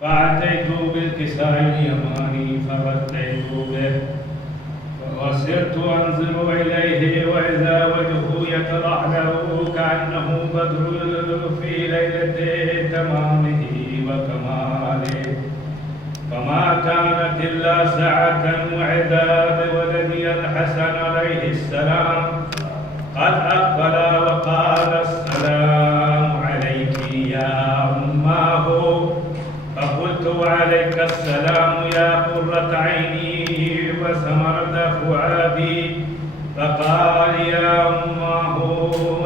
فأتيت بالكساء اليماني فغطيت به وسرت أنظر إليه وإذا وجهه يتلألأ كأنه بدر في ليلة تمامه وكماله، فما كانت إلا ساعة وإذا بولدي الحسن عليه السلام قد أقبل وقال: السلام عليك يا أماه. فقلت: وعليك السلام يا قرة عيني وثمرة فؤادي. فقال: يا أماه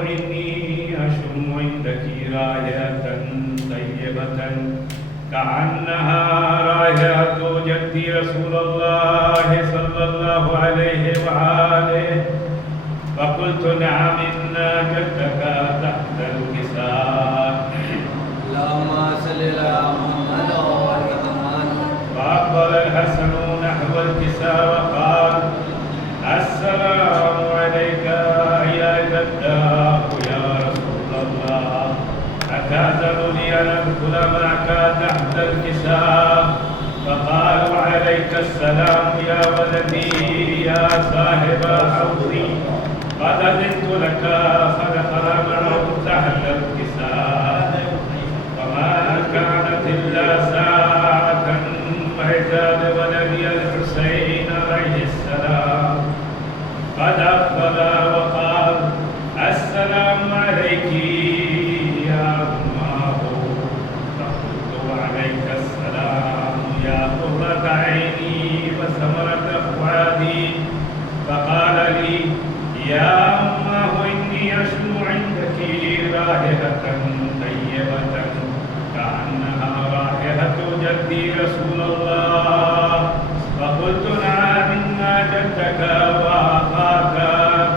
إني أشم عندك رائحة طيبة كأنها رائحة جدي رسول الله صلى الله عليه وآله. فقلت: نعم إن جدك تحت الكساء. اللهم صل على محمد وعلى محمد. فأقبل الحسن نحو الكساء وقال: السلام عليك يا جداه يا رسول الله، أتأذن لي أن أدخل معك تحت الكساء؟ فقال: وعليك السلام يا ولدي يا صاحب حوضي. قد أذنت لك. فدخل معه تحت الكساء، وما كانت إلا ساعة وإذا بولدي الحسين عليه السلام قد أقبل وقال: السلام عليك يا أماه. فقلت: وعليك السلام يا قرة عيني وثمرة فؤادي. فقال لي: يا أماه إني أشم عندك رائحة طيبة كأنها رائحة جدي رسول الله. فقلت: نعم إن جدك وأخاك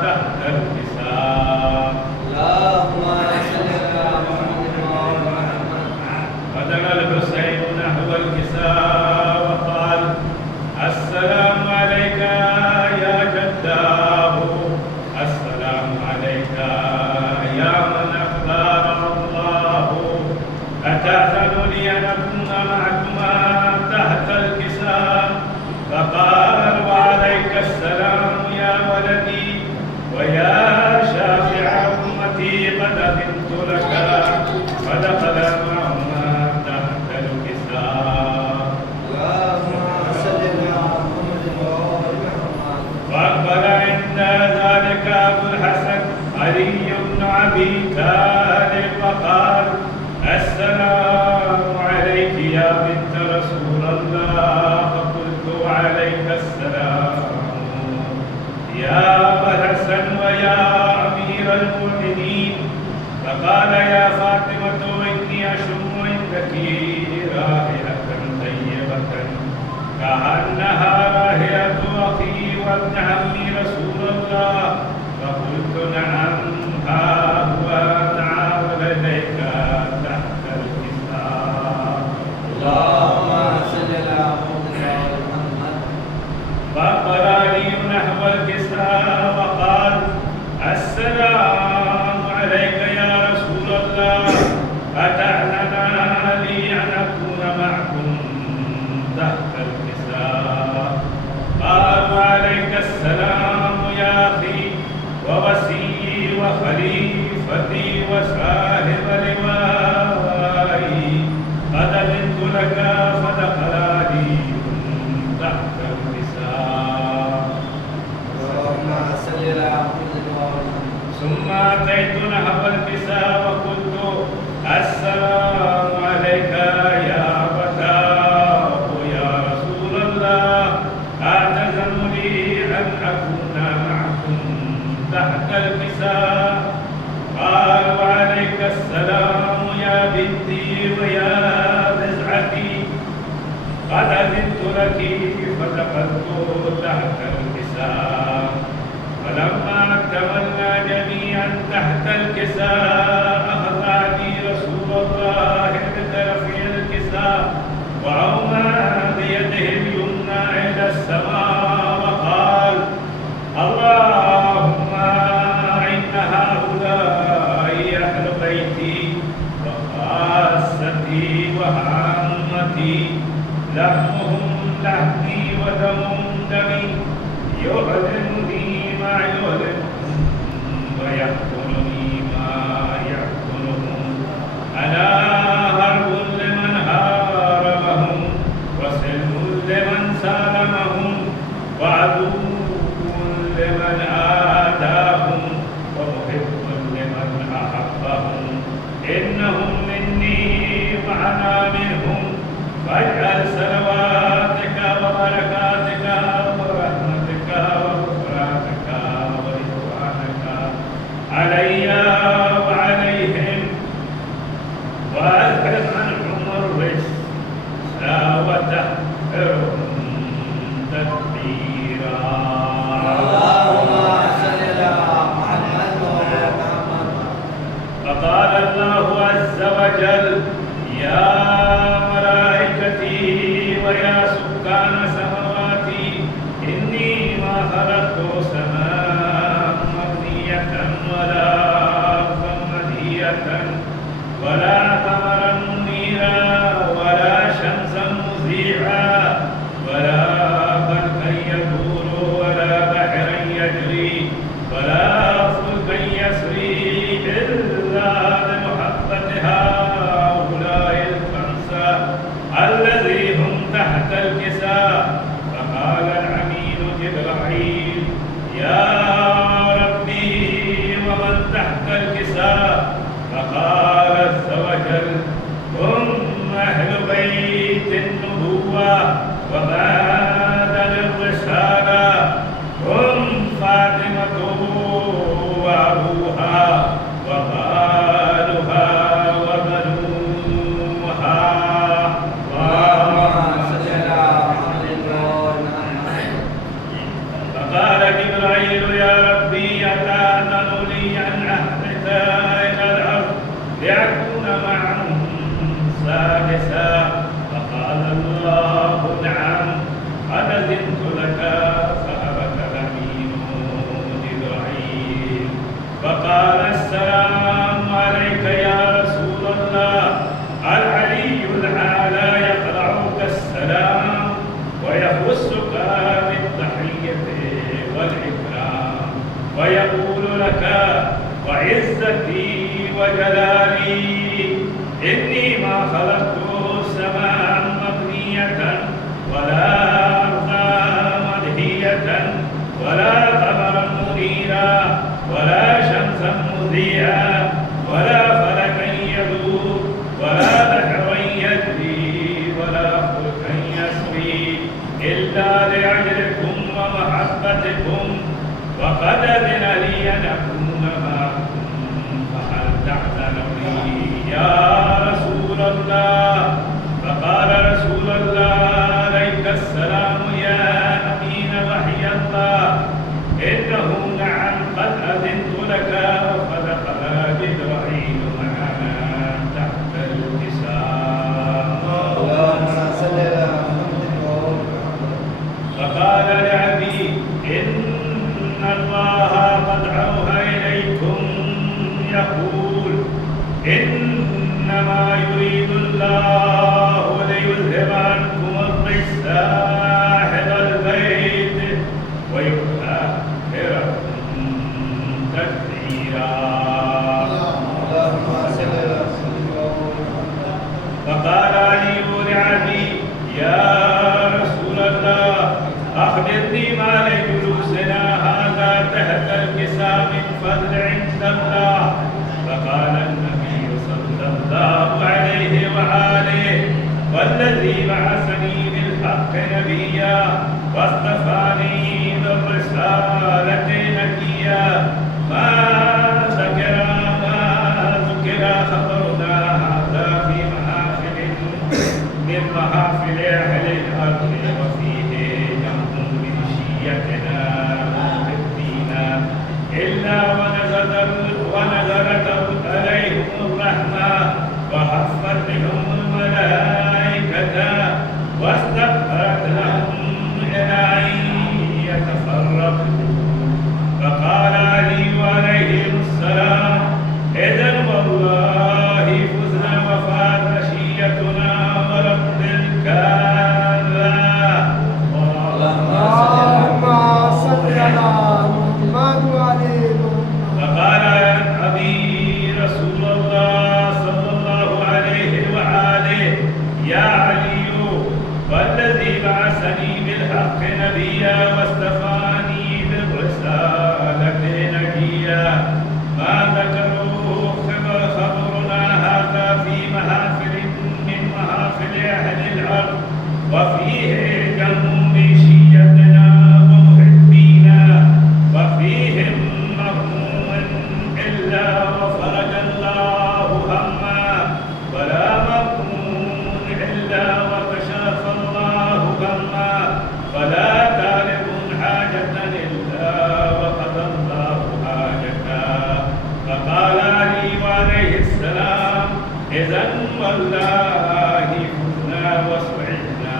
تحت الكساء. اللهم صل على محمد وعلى محمد. فدنا الحسين نحو الكساء وقال: السلام عليك يا جداه. السلام عليك يا من اختار الله. أتأذن لي أن أكون معكما تحت الكساء؟ فقال: وعليك السلام يا ولدي ويا شافع أمتي. قد أذنت لك. فدخل معهما تحت الكساء. اللهم صل على محمد وعلى محمد. وأقبل عند ذلك أبو الحسن علي بن أبي طالب وقال: السلام عليك يا بنت رسول الله. فقلت: وعليك السلام يا أبا الحسن ويا أمير المؤمنين. فقال: يا فاطمة إني أشم عندك رائحة طيبة كأنها رائحة أخي وابن عمي رسول الله. فقلت: نعم ها هو نعم لديك تحت الكساء. اللهم صل على محمد وعلى محمد. فأقبل علي نحو الكساء وقال: السلام عليك يا رسول الله، أتأذن لي أن أكون معكم تحت الكساء؟ قال: وعليك السلام يا أخي ووسيي وخليفتي وصاحب لوائي. قد أذنت لك. فدخل علي تحت الكساء. اللهم صل على محمد وعلى محمد. ثم أتيت نحو الكساء وقلت: السلام عليك يا أبتاه يا رسول الله، أتأذن لي أن أكون معكم تحت الكساء؟ قال: وعليك السلام يا بنتي ويا بزعتي. قد أذنت لك. فدخلت تحت الكساء. فلما اكتملنا جميعا تحت الكساء أخذ علي رسول الله بطرف الكساء وأومى بيده اليمنى إلى السماء وقال: اللهم إن هؤلاء أهل بيتي وخاصتي وعامتي أمتي لحمهم لحمي ودمهم دمي يؤلمني ما يؤلمهم ويأكلني ما يأكلهم أنا هرب لمن هاربهم وسلم لمن سالمهم وعدو لمن آداهم ومحب لمن أحبهم إنهم مني وأنا منهم فاجعل صلواتك وبركاتك ورحمتك وغفرانك ورضوانك علي وعليهم وأذهب عنهم الرجس وطهرهم تطهيرا. اللهم صل على محمد وعلى محمد. فقال الله عز وجل يا ملائكتي ويا سكان سماواتي إني ما خلقت سماء مبنية ولا أرضا مهدية ولا قمرا منيرا ولا شمسا مذيعا ولا برقا يدور ولا بحرا يجري ولا فلكا يسري إلا لمحبة هؤلاء الخمسة الذي هم تحت الكساء. فقال العميد جبرائيل يا ربي ومن تحت الكساء؟ فقال عز وجل هم أهل بيت النبوة ومعدن الرسالة هم فاطمة وأبوها وخالها وبنوها. اللهم صل على محمد وعلى محمد. فقال جبرائيل يا ربي أتأذن لي أن أهبط إلى الأرض لأكون معهم سادسا؟ فقال الله نعم قد أذنت لك. فهبط الأمين جبرائيل فقال السلام عليك يا رسول الله. العلي الأعلى يقرعك السلام ويخصك بالتحية والإكرام ويقول لك وعزتي وجلالي إني ما خلقت سماء مبنية ولا أرضا مدهية ولا قمرا منيرا ولا شمسا مذيعا ولا فلكا يدور ولا بحرا يجري ولا فلكا يسري إلا لأجلكم ومحبتكم وقد أذن لي أن أكون معكم فهل تعلم لي يا رسول الله؟ فقال رسول الله عليك السلام يا أمين وحي الله إنه نعم قد أذنت لك. فدخل جبرائيل معنا تحت الكساء. اللهم صل على محمد وعلى محمد. فقال لعبي إن الله قد أوحى إليكم يقول إنما يريد الله ليذهب عنكم الرجس أهل البيت ويطهركم تطهيرا. اللهم صل على محمد وعلى محمد. فقال علي لعبي يا رسول الله أخبرني ما لجلوسنا هذا تحت الكساء من فضل عند الله. فقال النبي صلى الله عليه وآله والذي بعثني بالحق نبيا واصطفاني بالرسالة نبيا ما ذكر خبرنا هذا في محافل من محافل أهل الأرض وفيه جمع من شيتنا ومحبينا إلا ونزلت عليهم الرحمة وحفت بهم الملائكة واستغفرت لهم إلى أن يتفرقوا. فقال علي عليه السلام إذن والله فزنا وفات شيتنا ولم بعثني بالحق نبيا واصطفاني بالرسالة نجيا ما ذكروه خبرنا هذا في محافل من محافل أهل الأرض وفيه جنوب شيتنا ومحبينا وفيهم مهموم إلا وفرج الله هما ولا مهموم إلا وكشف الله هما ولا طالب حاجة إلا وقضى الله حاجتا فقال علي عليه السلام إذن والله فزنا وسعدنا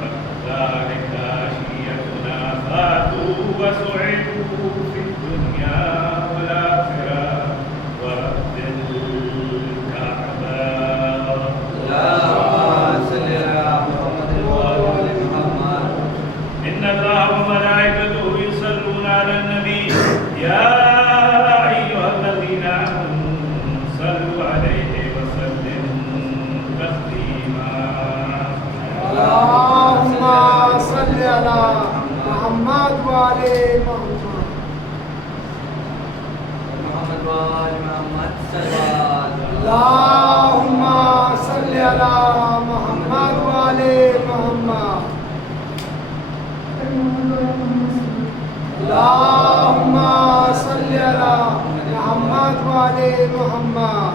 فكذلك عشيتنا فاتوا وسعدوا في الدنيا والآخرة ورب الكعبة اللهم صل على محمد وآل محمد. إن الله وملائكته يصلون على النبي يا أيها الذين آمنوا صلوا عليه وسلموا تسليما اللهم صل على محمد وآل محمد. محمد وآل محمد صلوات. اللهم صل على محمد وآل محمد. اللهم صل على محمد وآل محمد.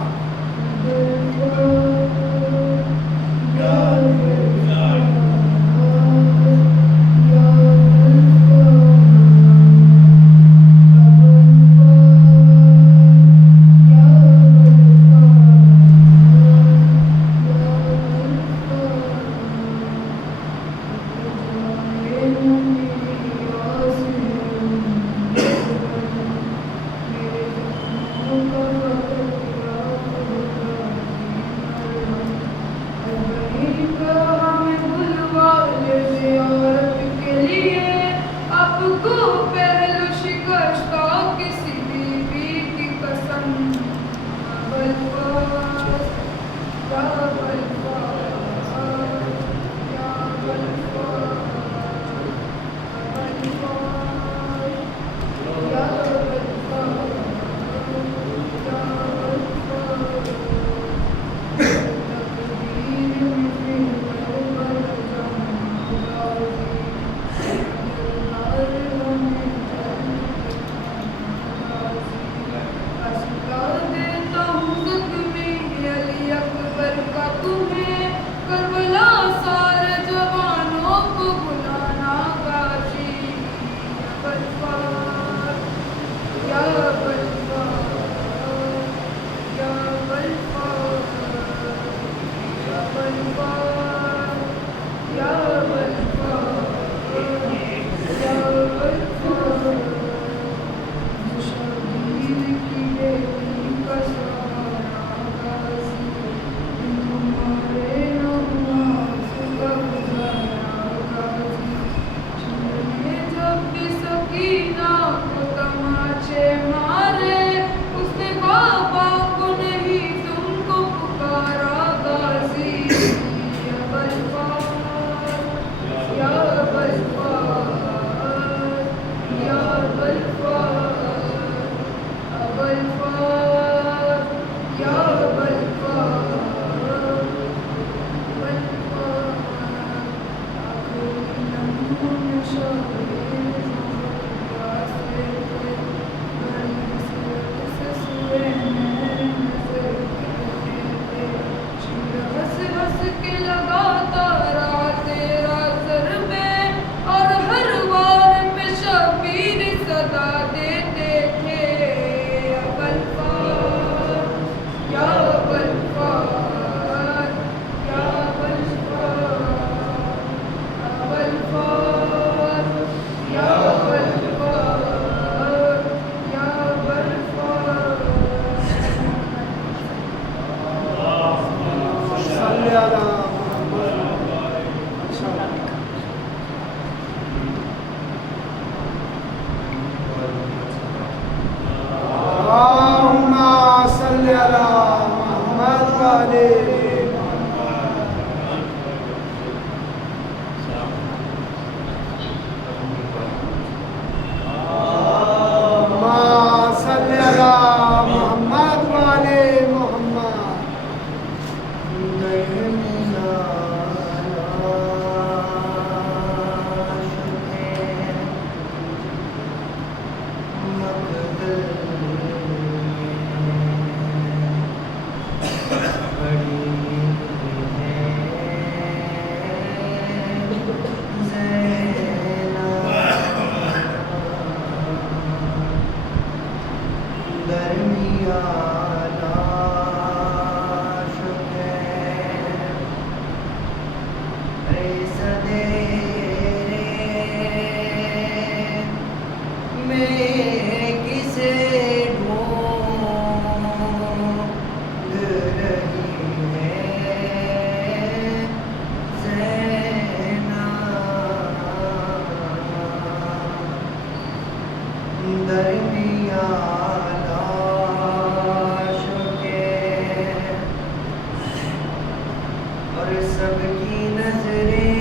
سب کی نظریں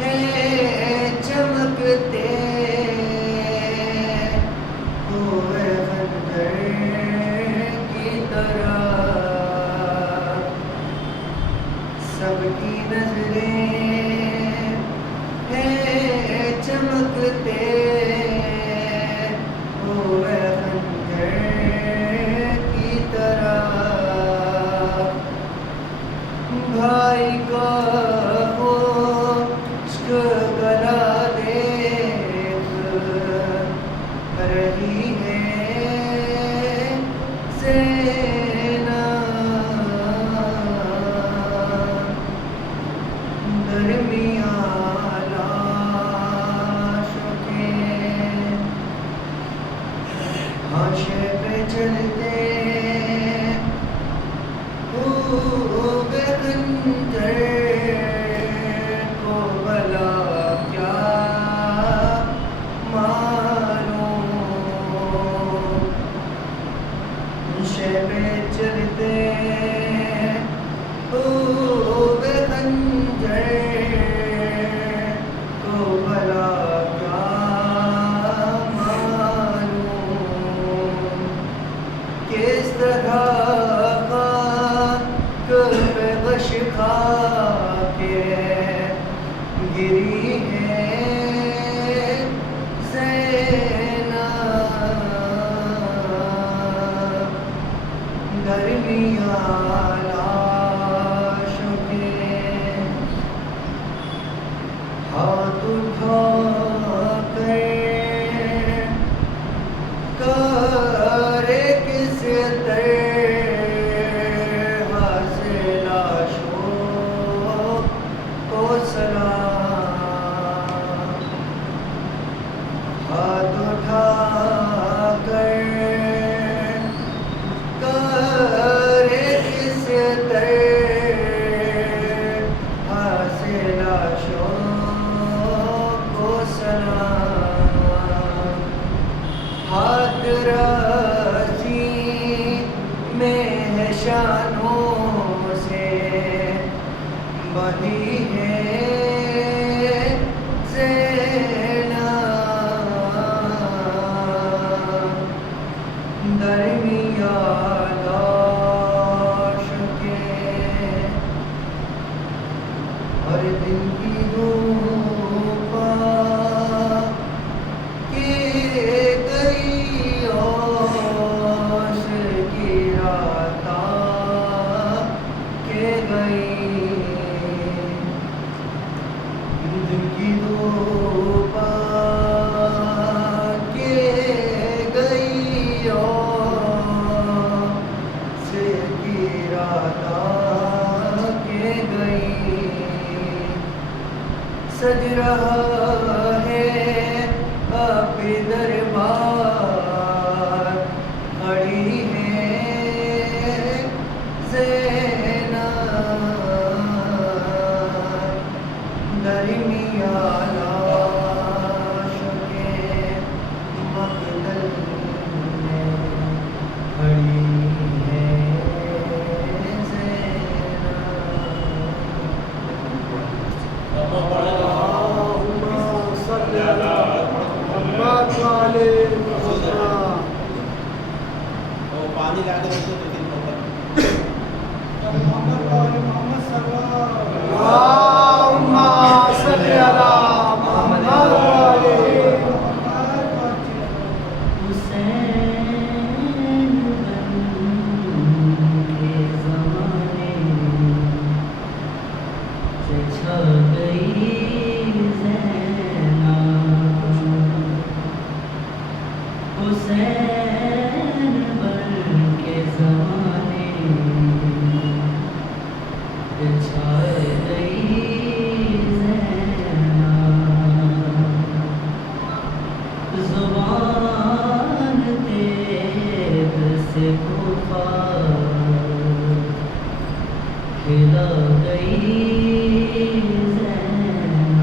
ہیں چمکتے ہوئے خنجر کی طرح، سب کی نظریں ہیں چمکتے ہوئے خنجر کی طرح، بھائی کا خشک گلا دیکھ رہی ہے زینب، درمیان لاشوں کے حاشے پہ چلتے ہوئے خنجر کو بھلا کیا معلوم، حاشے پہ چلتے ہوئے خنجر کو بھلا کیا معلوم، کس طرح بش کھا کے گری ہے زینب، درمیان لاشوں کے ہاتھ اٹھا کر کس طرح سے لاشوں کو سلام، ہاتھ اٹھا کر کس طرح سے لاشوں کو سلام، ہاتھ رسی میں ہے شانوں سے بندھی ہے زینب، درمیان لاشوں کے اور دن کی دھوپ کے گئی اوش کی رات کے گئی، دن کی دھوپ کے گئی اوش کی رات کے گئی، سج رہا ہے اب دربار، کھڑی ہے زینب، درمیان لاشوں کے مقتل میں کھڑی ہے زینب۔ اللهم صل على محمد وعلى محمد بچھائے گئی زینب زبان تیغ سے کفار کھلا گئی زینب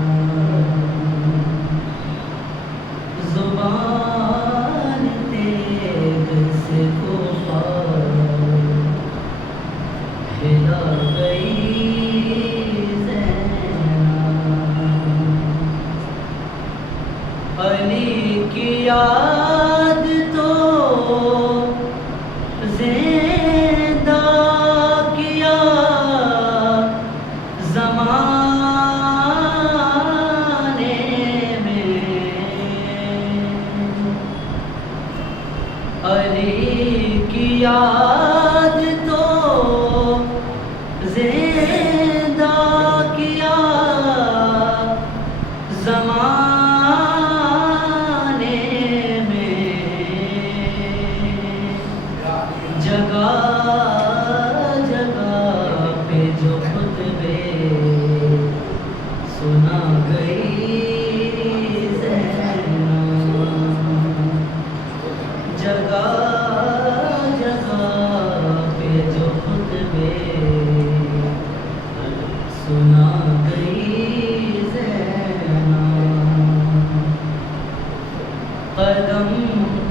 زبان تیغ سے کفار کھلا گئی زینب علی کی یاد تو زندہ کیا زمانے میں علی کی یاد تو زندہ کیا زمانے میں جگہ جگہ پہ جو خطبے سنا گئی زینب جگہ جگہ پہ جو خطبے سنا گئی زینب قدم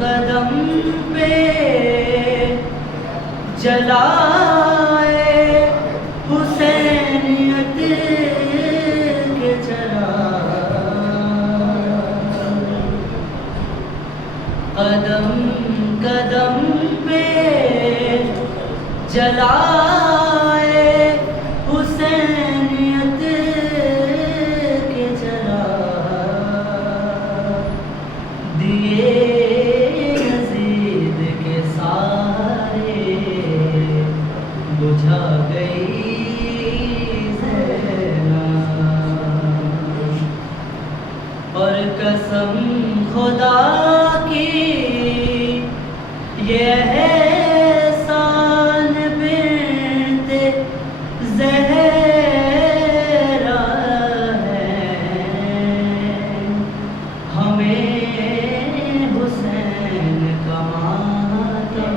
قدم پہ جلائے حسینیت کے چراغ قدم قدم پہ جلائے حسینیت کے چراغ دیے یزید کے سارے بجھا گئی زینب اور قسم خدا کی یہ احسان بنت زہرا ہے ہمیں حسین کا ماتم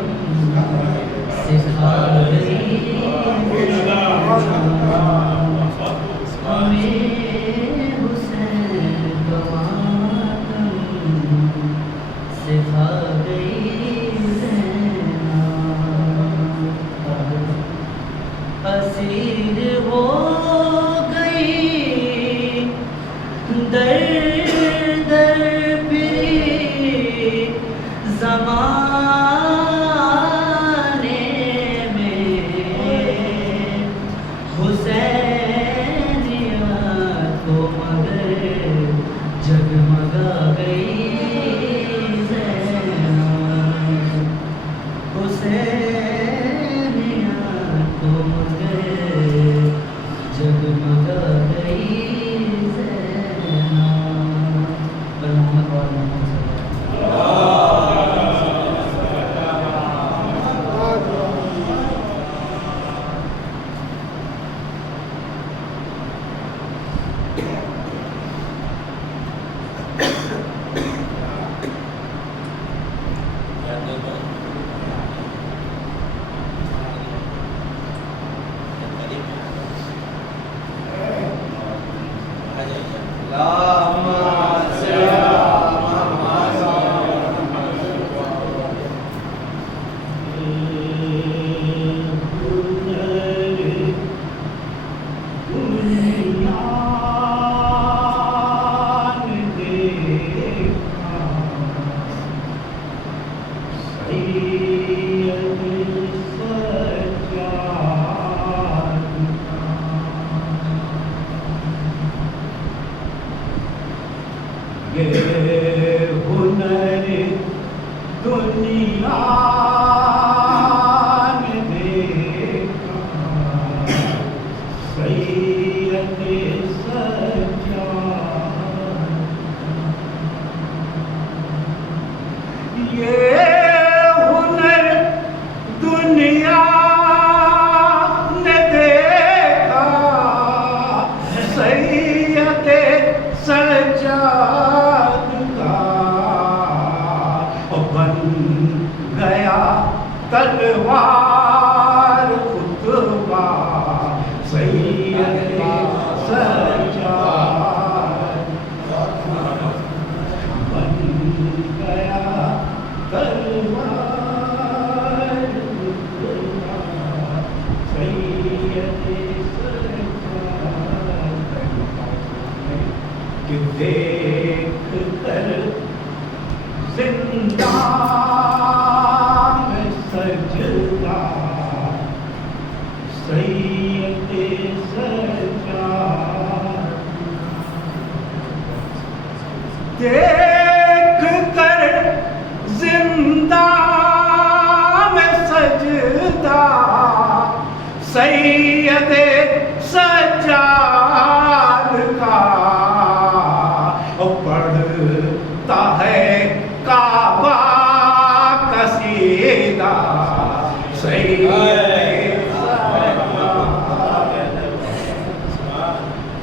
سکھا گئی ہمیں حسین کا ماتم سکھا گئی زینب اسیر ہو گئی در در پھری زمانے میں حسینیت کو مگر جگمگا گئی زینب حسینیت کو مگر جگمگا گئی زینب محمد وعلی محمد صلی اللہ دنیا نے دیکھا سید سجاد بن گیا تلوار سید سجاد کہ دیکھ کر زندان میں سجدہ سید سجاد دیکھ کر زندان میں سجدہ سید سجاد کا پڑھتا ہے کعبہ قصیدہ سید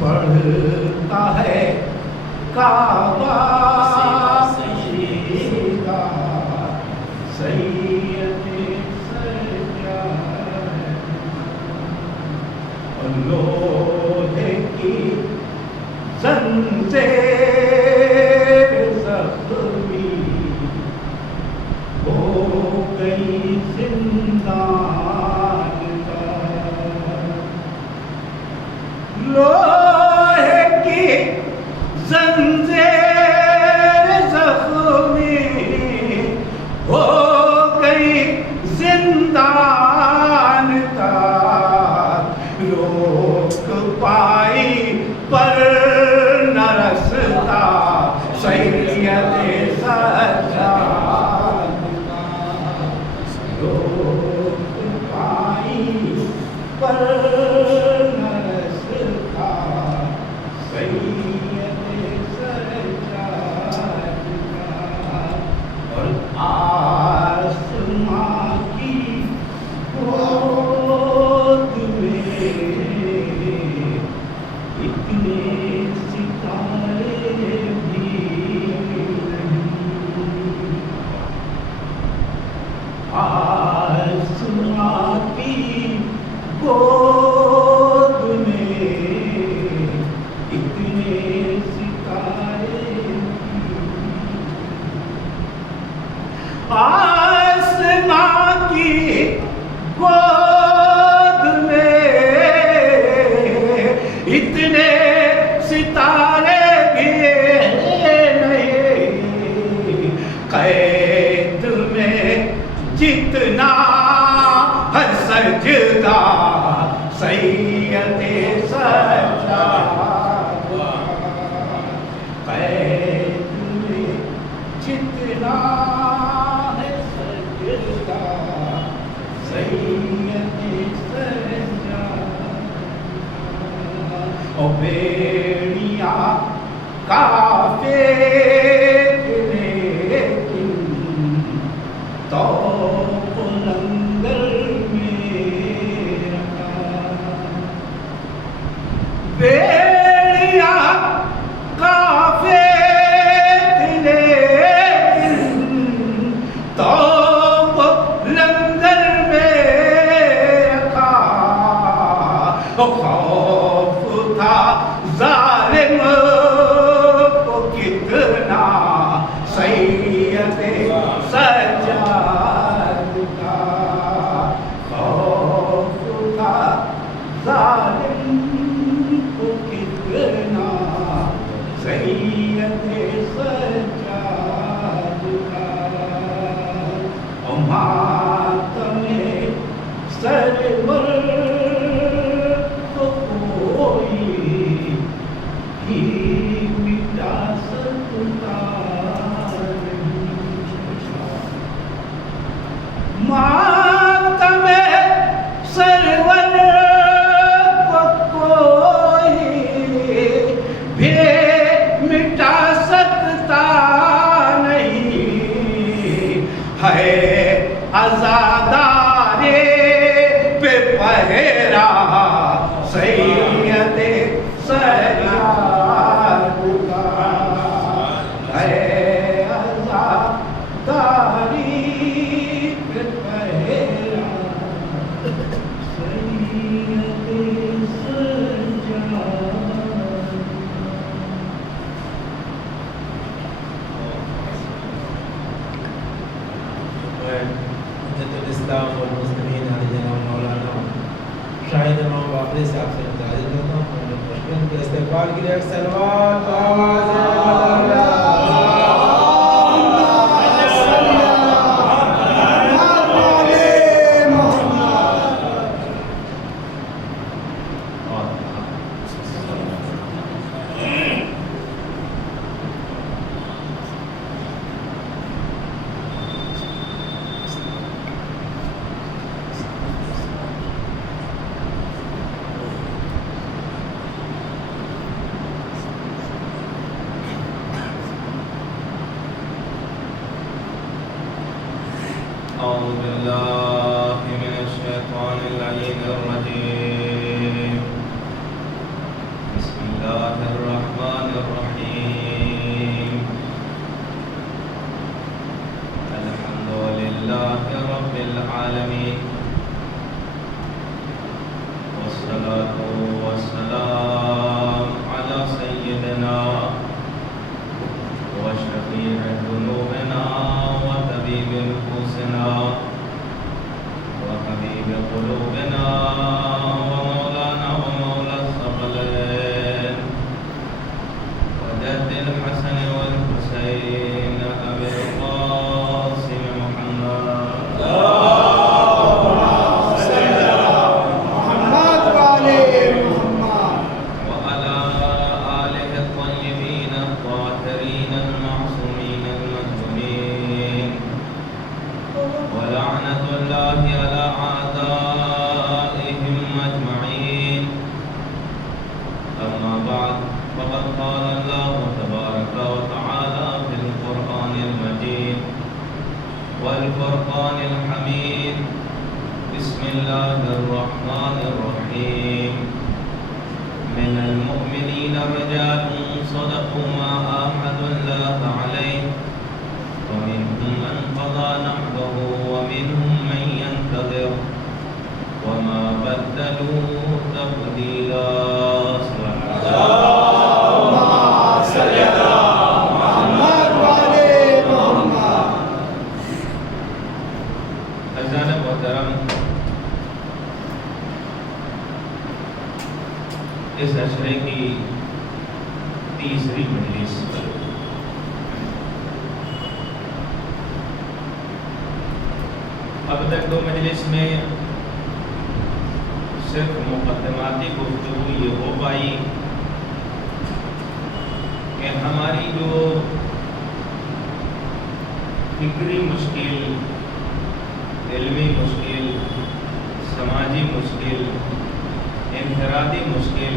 پڑھتا ہے کعبہ قصیدہ سید سجاد لوہے کی زنجیر زخمی ہو گئی زندان کا لوہے کی زنجیر زخمی ہو گئی زندان کا روک پائی پر نہ رستا سید سجاد روک پائی پر نہ رستا سید سجاد اور آسماں کی گود میں اتنے ستارے بھی آسماں کی گود میں اتنے ستارے آسماں کی گود میں اتنے ستارے بھی نہیں قید میں جتنا ہر سجدہ سید سجاد قید میں جتنا ہے سجدہ سید سجاد او بیڑیاں کافے لیکن تو لنگر میں رکھا بیڑیاں کافے لیکن تو لنگر میں رکھا خوف تھا ظالم کو کتنا سید سجاد کا خوف تھا ظالم کو کتنا سید سجاد کا ماتم سرور کو کوئی ہی مٹا سکتا ماتم سرور کو کوئی بھی مٹا سکتا نہیں ہے عزادارے پہ پہرا سید سجاد کا ہے عزاداری پہ پہرا سید ایک سلوات آواز مولا أعوذ بالله من الشيطان اللعين الرجيم بسم الله الرحمن الرحيم الحمد لله رب العالمين والصلاة والسلام على سيدنا وشفيع ذنوبنا وطبيب نفوسنا وحبيب قلوبنا ومولانا ومولى الثقلين وجد الحسن والحسين أبي القاسم محمد محمد وعلي محمد وعلى آله الطيبين الطاهرين المعصومين المظلومين ولعنة الله على أعدائهم أجمعين أما بعد فقد قال الله تبارك وتعالى في القرآن المجيد والفرقان الحميد بسم الله الرحمن الرحيم من المؤمنين رجال صدقوا ما عاهدوا الله عليه ومنهم من قضى نحبه ومنهم من ينتظر وما بدلوا تبديلا محمد وعلي محمد عزیزان محترم، اس اشرے کی تیسری مجلس اب تک دو مجلس میں صرف مقدماتی گفتگو یہ ہو پائی کہ ہماری جو فکری مشکل، علمی مشکل، سماجی مشکل، انفرادی مشکل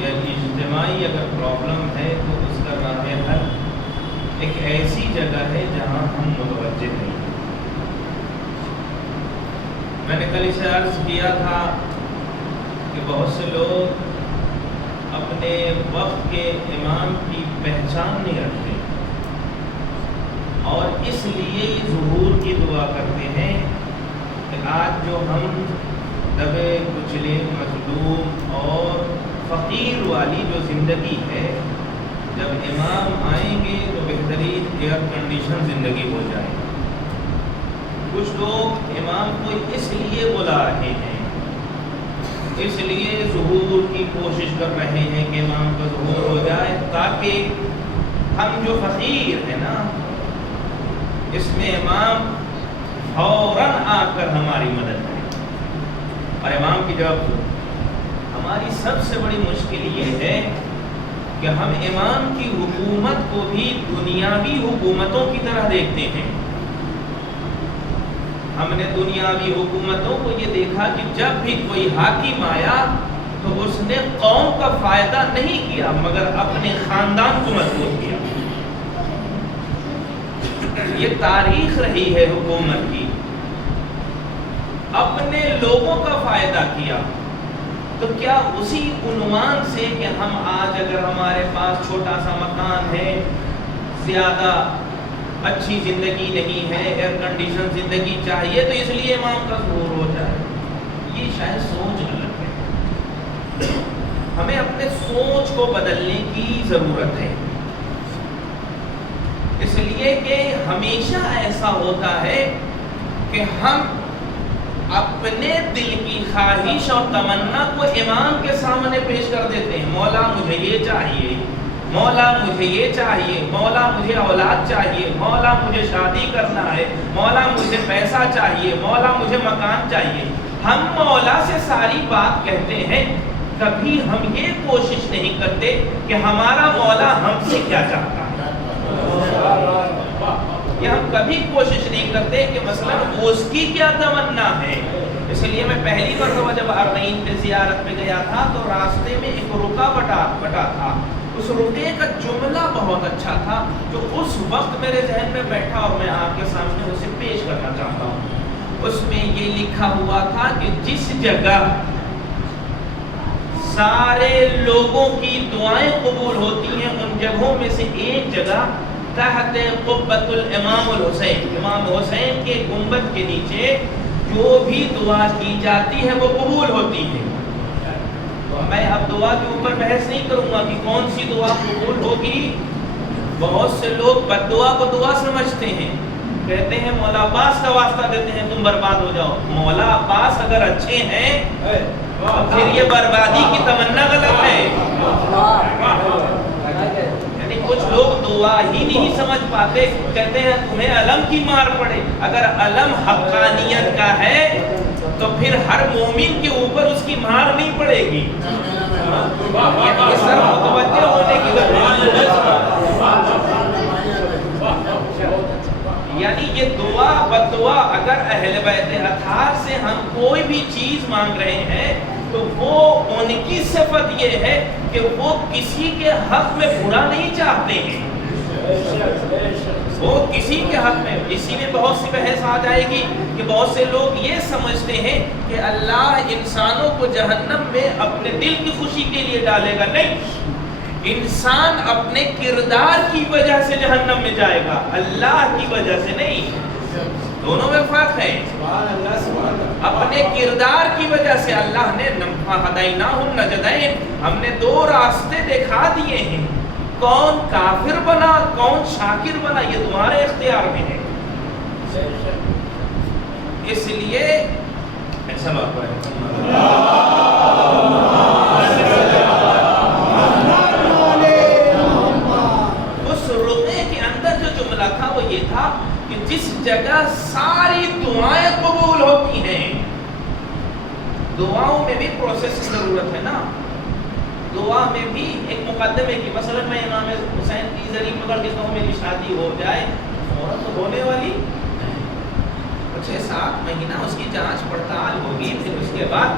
یا اجتماعی اگر پرابلم ہے تو اس کا راہ حل ایک ایسی جگہ ہے جہاں ہم متوجہ نہیں ہیں۔ میں نے کل اسے عرض کیا تھا کہ بہت سے لوگ اپنے وقت کے امام کی پہچان نہیں رکھتے اور اس لیے ظہور کی دعا کرتے ہیں کہ آج جو ہم دبے کچلے مظلوم اور فقیر والی جو زندگی ہے، جب امام آئیں گے تو بہترین ایئر کنڈیشن زندگی ہو جائے۔ کچھ لوگ امام کو اس لیے بلا رہے ہیں، اس لیے ظہور کی کوشش کر رہے ہیں کہ امام کا ظہور ہو جائے تاکہ ہم جو فقیر ہیں نا، اس میں امام فوراً آ کر ہماری مدد کرے۔ اور امام کی جب ہماری سب سے بڑی مشکل یہ ہے کہ ہم امام کی حکومت کو بھی دنیاوی حکومتوں کی طرح دیکھتے ہیں۔ ہم نے دنیاوی حکومتوں کو یہ دیکھا کہ جب بھی کوئی حاکم آیا تو اس نے قوم کا فائدہ نہیں کیا مگر اپنے خاندان کو مضبوط کیا۔ یہ تاریخ رہی ہے حکومت کی، اپنے لوگوں کا فائدہ کیا۔ تو کیا اسی عنوان سے کہ ہم آج اگر ہمارے پاس چھوٹا سا مکان ہے، زیادہ اچھی زندگی نہیں ہے، ایئر کنڈیشن زندگی چاہیے تو اس لیے امام کا ظہور ہو جائے؟ یہ شاید سوچ غلط ہے۔ ہمیں اپنے سوچ کو بدلنے کی ضرورت ہے، اس لیے کہ ہمیشہ ایسا ہوتا ہے کہ ہم اپنے دل کی خواہش اور تمنا کو امام کے سامنے پیش کر دیتے ہیں. مولا مجھے یہ چاہیے، مولا مجھے یہ چاہیے، مولا مجھے اولاد چاہیے، مولا مجھے شادی کرنا ہے، مولا مجھے پیسہ چاہیے، مولا مجھے مکان چاہیے. ہم مولا سے ساری بات کہتے ہیں، کبھی ہم یہ کوشش نہیں کرتے کہ ہمارا مولا ہم سے کیا چاہتا ہے. یہ ہم کبھی کوشش نہیں کرتے کہ مثلا اس کی کیا تمنا ہے. اس لیے میں پہلی مرتبہ جب اربعین پہ زیارت پہ گیا تھا تو راستے میں ایک رکا بٹا تھا. اس رکے کا جملہ بہت اچھا تھا جو اس وقت میرے ذہن میں بیٹھا اور میں آپ کے سامنے اسے پیش کرنا چاہتا ہوں. اس میں یہ لکھا ہوا تھا کہ جس جگہ سارے لوگوں کی دعائیں قبول ہوتی ہیں ان جگہوں میں سے ایک جگہ تحت قبۃ الامام الحسین، امام حسین کے گنبد کے نیچے جو بھی دعا کی جاتی ہے وہ قبول ہوتی ہے. میں اب دعا کے اوپر بحث نہیں کروں گا کہ کون سی دعا قبول ہوگی. بہت سے لوگ بد دعا کو دعا سمجھتے ہیں، کہتے ہیں مولا عباس کا واسطہ دیتے ہیں تم برباد ہو جاؤ. مولا عباس اگر اچھے ہیں پھر یہ بربادی کی تمنا غلط ہے. یعنی کچھ لوگ دعا ہی نہیں سمجھ پاتے، کہتے ہیں تمہیں علم کی مار پڑے. اگر علم حقانیت کا ہے تو پھر ہر مومن کے اوپر اس کی مار نہیں پڑے گی. یہ سر متوجہ ہونے کی ضرورت ہے. یعنی یہ دعا بدعا اگر اہل بیت اطہار سے ہم کوئی بھی چیز مانگ رہے ہیں تو وہ ان کی صفت یہ ہے کہ وہ کسی کے حق میں برا نہیں چاہتے ہیں. وہ کسی کے حق میں، اسی میں بہت سی بحث آ جائے گی کہ بہت سے لوگ یہ سمجھتے ہیں کہ اللہ انسانوں کو جہنم میں اپنے دل کی خوشی کے لیے ڈالے گا. نہیں، انسان اپنے کردار کی وجہ سے جہنم میں جائے گا، اللہ کی وجہ سے نہیں. دونوں میں فرق ہے. اپنے کردار کی وجہ سے اللہ نے ہدیناہم نجدین، ہم نے دو راستے دکھا دیے ہیں. کون کافر بنا کون شاکر بنا یہ تمہارے اختیار میں ہے. اس لیے ایسا بات ہے. اس رقعے کے اندر جو جملہ تھا وہ یہ تھا کہ جس جگہ ساری دعائیں قبول ہوتی ہیں. دعاؤں میں بھی پروسیس کی ضرورت ہے نا. دعا میں بھی ایک مقدمے کی، مثلا میں امام حسین کی ذریعہ پکڑ کے کہوں میری شادی ہو جائے، عورت تو ہونے والی 6-7 مہینہ اس کی جانچ پڑتال ہوگی، پھر اس کے بعد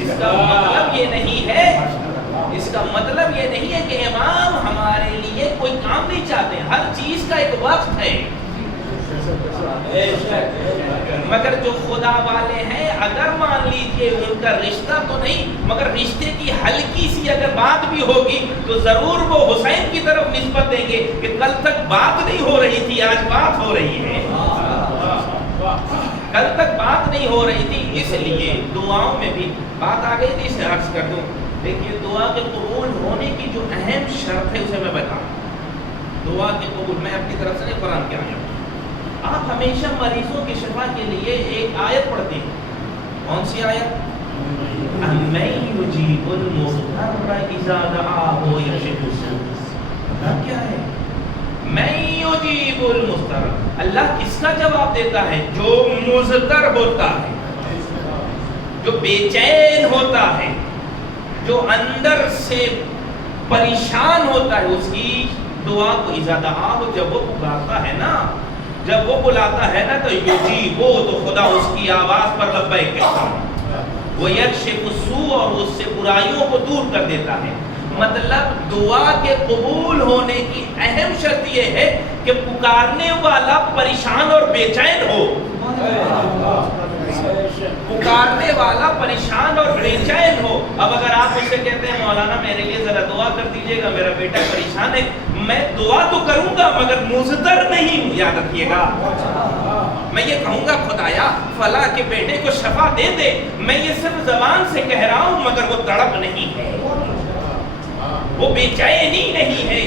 اس کا مطلب یہ نہیں ہے، اس کا مطلب یہ نہیں ہے کہ امام ہمارے لیے کوئی کام نہیں چاہتے. ہر چیز کا ایک وقت ہے. مگر جو خدا والے ہیں اگر مان لیجیے ان کا رشتہ تو نہیں مگر رشتے کی ہلکی سی اگر بات بھی ہوگی تو ضرور وہ حسین کی طرف نسبت دیں گے کہ کل تک بات نہیں ہو رہی تھی آج بات ہو رہی ہے. کل تک بات نہیں ہو رہی تھی. اس لیے دعاؤں میں بھی بات آ گئی تھی، اسے عرض کر دوں. دیکھیے دعا کے قبول ہونے کی جو اہم شرط ہے اسے میں بتاؤں. دعا کے قبول میں اپنی طرف سے نہیں، قرآن کی آیت. آپ ہمیشہ مریضوں کی شفا کے لیے ایک آیت پڑھتے ہیں. کون سی آیت؟ اَمَّن يُجِيبُ الْمُضْطَرَّ إِذَا دَعَاهُ وَيَكْشِفُ السُّوءَ. کیا ہے؟ مَن يُجِيبُ الْمُضْطَرَّ، اللہ کس کا جواب دیتا ہے؟ جو مضطر ہوتا ہے، جو بے چین ہوتا ہے، جو اندر سے پریشان ہوتا ہے، اس کی دعا کو اذا دعاہ، جب وہ پکارتا ہے نا، جب وہ بلاتا ہے نا تو یجیبو، تو خدا اس کی آواز پر لبیک کہتا ہے. وہ یکشف السوء، اور اس سے برائیوں کو دور کر دیتا ہے. مطلب دعا کے قبول ہونے کی اہم شرط یہ ہے کہ پکارنے والا پریشان اور بے چین ہو. پکارنے والا پریشان اور بے چین ہو. اب اگر آپ مجھ سے کہتے ہیں مولانا میرے لیے ذرا دعا کر دیجیے گا، میرا بیٹا پریشان ہے، میں دعا تو کروں گا مگر مضطر نہیں ہوں. یاد رکھیے گا، میں یہ کہوں گا خدایا فلاں کے بیٹے کو شفا دے دے، میں یہ صرف زبان سے کہہ رہا ہوں مگر وہ تڑپ نہیں ہے، وہ بے چینی نہیں ہے،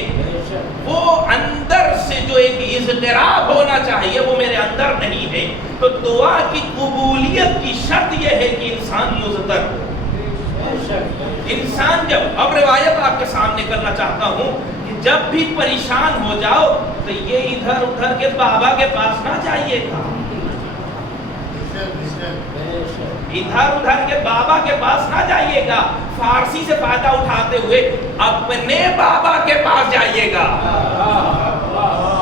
وہ اندر سے جو ایک اضطراب ہونا چاہیے وہ میرے اندر نہیں ہے. تو دعا کی قبولیت کی شرط یہ ہے کہ انسان مضطر ہو. انسان جب، اب روایت آپ کے سامنے کرنا چاہتا ہوں کہ جب بھی پریشان ہو جاؤ تو یہ ادھر ادھر کے بابا کے پاس نہ جائیے گا، ادھر ادھر کے بابا کے پاس نہ جائیے گا، فارسی سے فائدہ اٹھاتے ہوئے اپنے بابا کے پاس جائیے گا.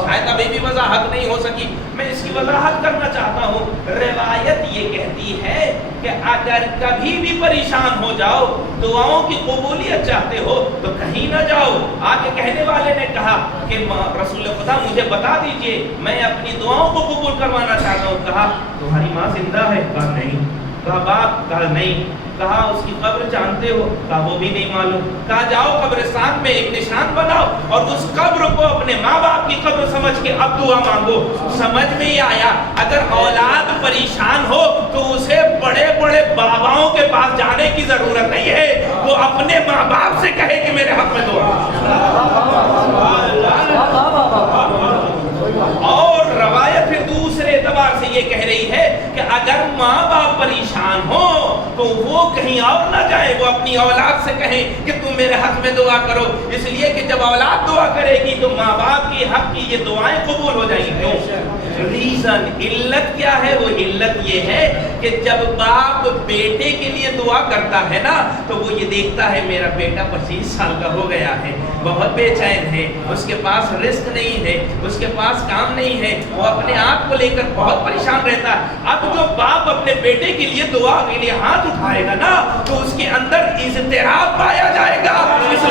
شاید ابھی بھی وضاحت نہیں ہو سکی، میں اس کی وضاحت کرنا چاہتا ہوں. روایت یہ کہتی ہے کہ اگر کبھی بھی پریشان ہو جاؤ، دعاؤں کی قبولیت چاہتے ہو تو کہیں نہ جاؤ. آگے کہنے والے نے کہا کہ رسول خدا مجھے بتا دیجئے، میں اپنی دعاؤں کو قبول کروانا چاہتا ہوں. کہا تمہاری ماں زندہ ہے؟ کہا نہیں. کہا باپ؟ کہا نہیں. کہا اس کی قبر جانتے ہو؟ کہا وہ بھی نہیں معلوم. کہا جاؤ قبرستان میں ایک نشان بناؤ اور اس قبر کو اپنے ماں باپ کی قبر سمجھ کے اب دعا مانگو. سمجھ میں ہی آیا اگر اولاد پریشان ہو تو اسے بڑے بڑے باباؤں کے پاس جانے کی ضرورت نہیں ہے، وہ اپنے ماں باپ سے کہے کہ میرے حق میں دعا. اور روایت پھر دوسرے اعتبار سے یہ کہہ رہی ہے کہ اگر ماں باپ پریشان ہو تو وہ کہیں اور نہ جائیں، وہ اپنی اولاد سے کہیں کہ تم میرے حق میں دعا کرو. اس لیے کہ جب اولاد دعا کرے گی تو ماں باپ کی حق کی یہ دعائیں قبول ہو جائیں گی. ریزن، علت کیا ہے؟ وہ علت یہ ہے کہ جب باپ بیٹے کے لیے دعا کرتا ہے نا تو وہ یہ دیکھتا ہے میرا بیٹا 25 سال کا ہو گیا ہے، بہت بے چین ہے، اس کے پاس رزق نہیں ہے، اس کے پاس کام نہیں ہے، وہ اپنے آپ کو لے کر بہت پریشان رہتا ہے. اب جو باپ اپنے بیٹے کے لیے دعا کے لیے ہاتھ اٹھائے گا نا تو اس کے اندر اضطراب پایا جائے گا، اس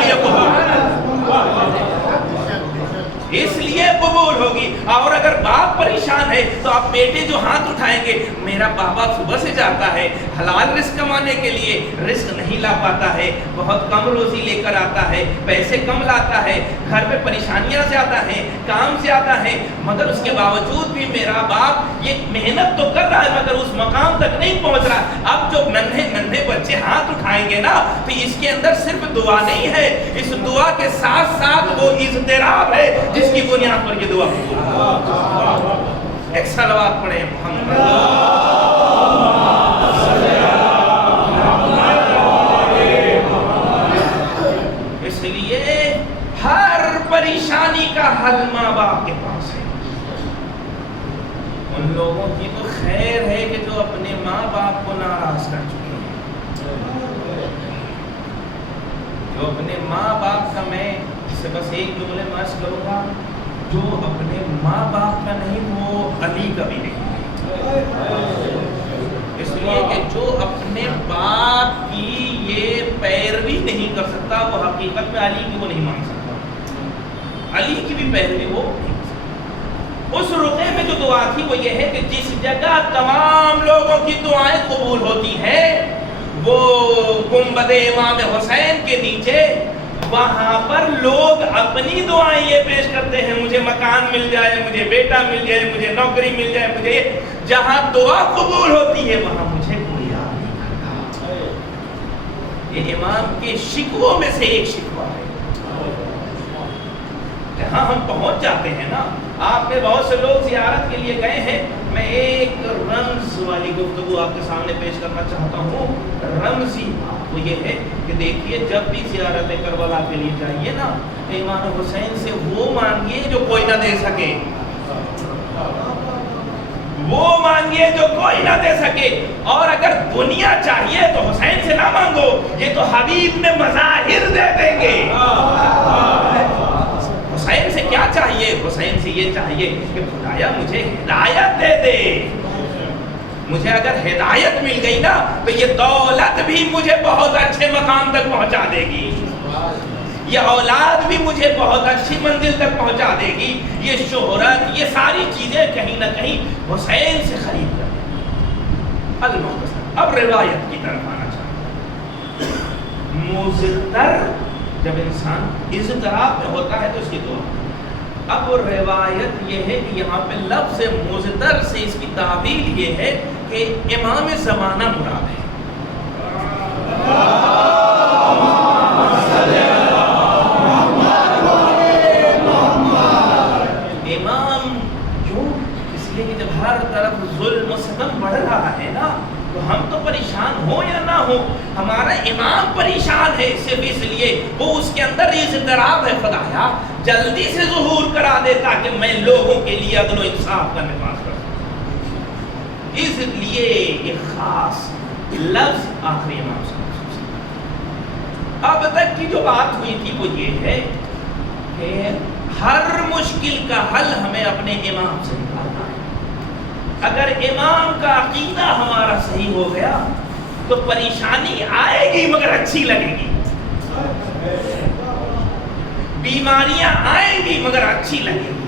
لیے قبول ہوگی. اور اگر باپ پریشان ہے تو آپ بیٹے جو ہاتھ اٹھائیں گے، میرا بابا صبح سے جاتا ہے حلال رزق کمانے کے لیے، رزق نہیں لا پاتا ہے، بہت کم روزی لے کر آتا ہے، پیسے کم لاتا ہے، گھر میں پریشانیاں زیادہ ہیں، کام زیادہ ہے، مگر اس کے باوجود بھی میرا باپ یہ محنت تو کر رہا ہے مگر اس مقام تک نہیں پہنچ رہا. اب جو ننھے ننھے بچے ہاتھ اٹھائیں گے نا تو اس کے اندر صرف دعا نہیں ہے، اس دعا کے ساتھ ساتھ وہ اضطراب ہے جس کی بنیاد پر یہ دعا ایک صلوات پڑھیں محمد. اس لیے ہر پریشانی کا حل ماں باپ کے پاس ہے. ان لوگوں کی تو خیر ہے کہ جو اپنے ماں باپ کو ناراض کر چکے ہیں، جو اپنے ماں باپ کا، میں اسے بس ایک جملے میں عرض کروں گا، جو اپنے ماں باپ کا نہیں وہ علی کا بھی نہیں. اس لیے کہ جو اپنے باپ کی یہ پیروی نہیں کر سکتا وہ حقیقت میں علی کی وہ نہیں مان سکتا. علی کی بھی پیروی وہ نہیں کر سکتا. اس رقعے میں جو دعا تھی وہ یہ ہے کہ جس جگہ تمام لوگوں کی دعائیں قبول ہوتی ہیں وہ گنبد امام حسین کے نیچے، وہاں پر لوگ اپنی دعائیں یہ پیش کرتے ہیں، مجھے مکان مل جائے، مجھے بیٹا مل جائے، مجھے نوکری مل جائے، مجھے. جہاں دعا قبول ہوتی ہے وہاں مجھے کوئی یاد نہیں کرتا. یہ امام کے شکووں میں سے ایک شکوہ ہے. جہاں ہم پہنچ جاتے ہیں نا، آپ نے بہت سے لوگ زیارت کے لیے گئے ہیں، میں ایک رمز والی گفتگو آپ کے سامنے پیش کرنا چاہتا ہوں. رمزی وہ یہ ہے کہ دیکھیے جب بھی زیارت کربلا کے لیے جائیے نا تو امام حسین سے وہ مانگیے جو کوئی نہ دے سکے، وہ مانگیے جو کوئی نہ دے سکے. اور اگر دنیا چاہیے تو حسین سے نہ مانگو، یہ تو حبیب نے مظاہر دے دیں گے. حسین سے کیا چاہیے؟ حسین سے یہ چاہیے کہ خدایا مجھے ہدایت دے دے. مجھے اگر ہدایت مل گئی نا تو یہ دولت بھی مجھے بہت اچھے مقام تک پہنچا دے گی، یہ اولاد بھی مجھے بہت اچھی منزل تک پہنچا دے گی، یہ شہرت، یہ ساری چیزیں کہیں نہ کہیں حسین سے خرید کر. المختصر اب روایت کی طرف آنا چاہتا ہوں. مضطر جب انسان اضطراب میں ہوتا ہے تو اس کی دعا. اب روایت یہ ہے کہ یہاں پہ لفظ مضطر سے اس کی تعبیر یہ ہے کہ امام زمانہ مراد ہے. ہمارا امام پریشان ہے صرف اس لیے وہ اس کے اندر اضطراب ہے، خدایا جلدی سے ظہور کرا دے تاکہ میں لوگوں کے لیے عدل و انصاف کا نفاذ کر سکوں۔ اس لیے یہ خاص لفظ آخری امام سے۔ اب تک کی جو بات ہوئی تھی وہ یہ ہے کہ ہر مشکل کا حل ہمیں اپنے امام سے نکالنا ہے۔ اگر امام کا عقیدہ ہمارا صحیح ہو گیا تو پریشانی آئے گی مگر اچھی لگے گی، بیماریاں آئیں گی مگر اچھی لگے گی۔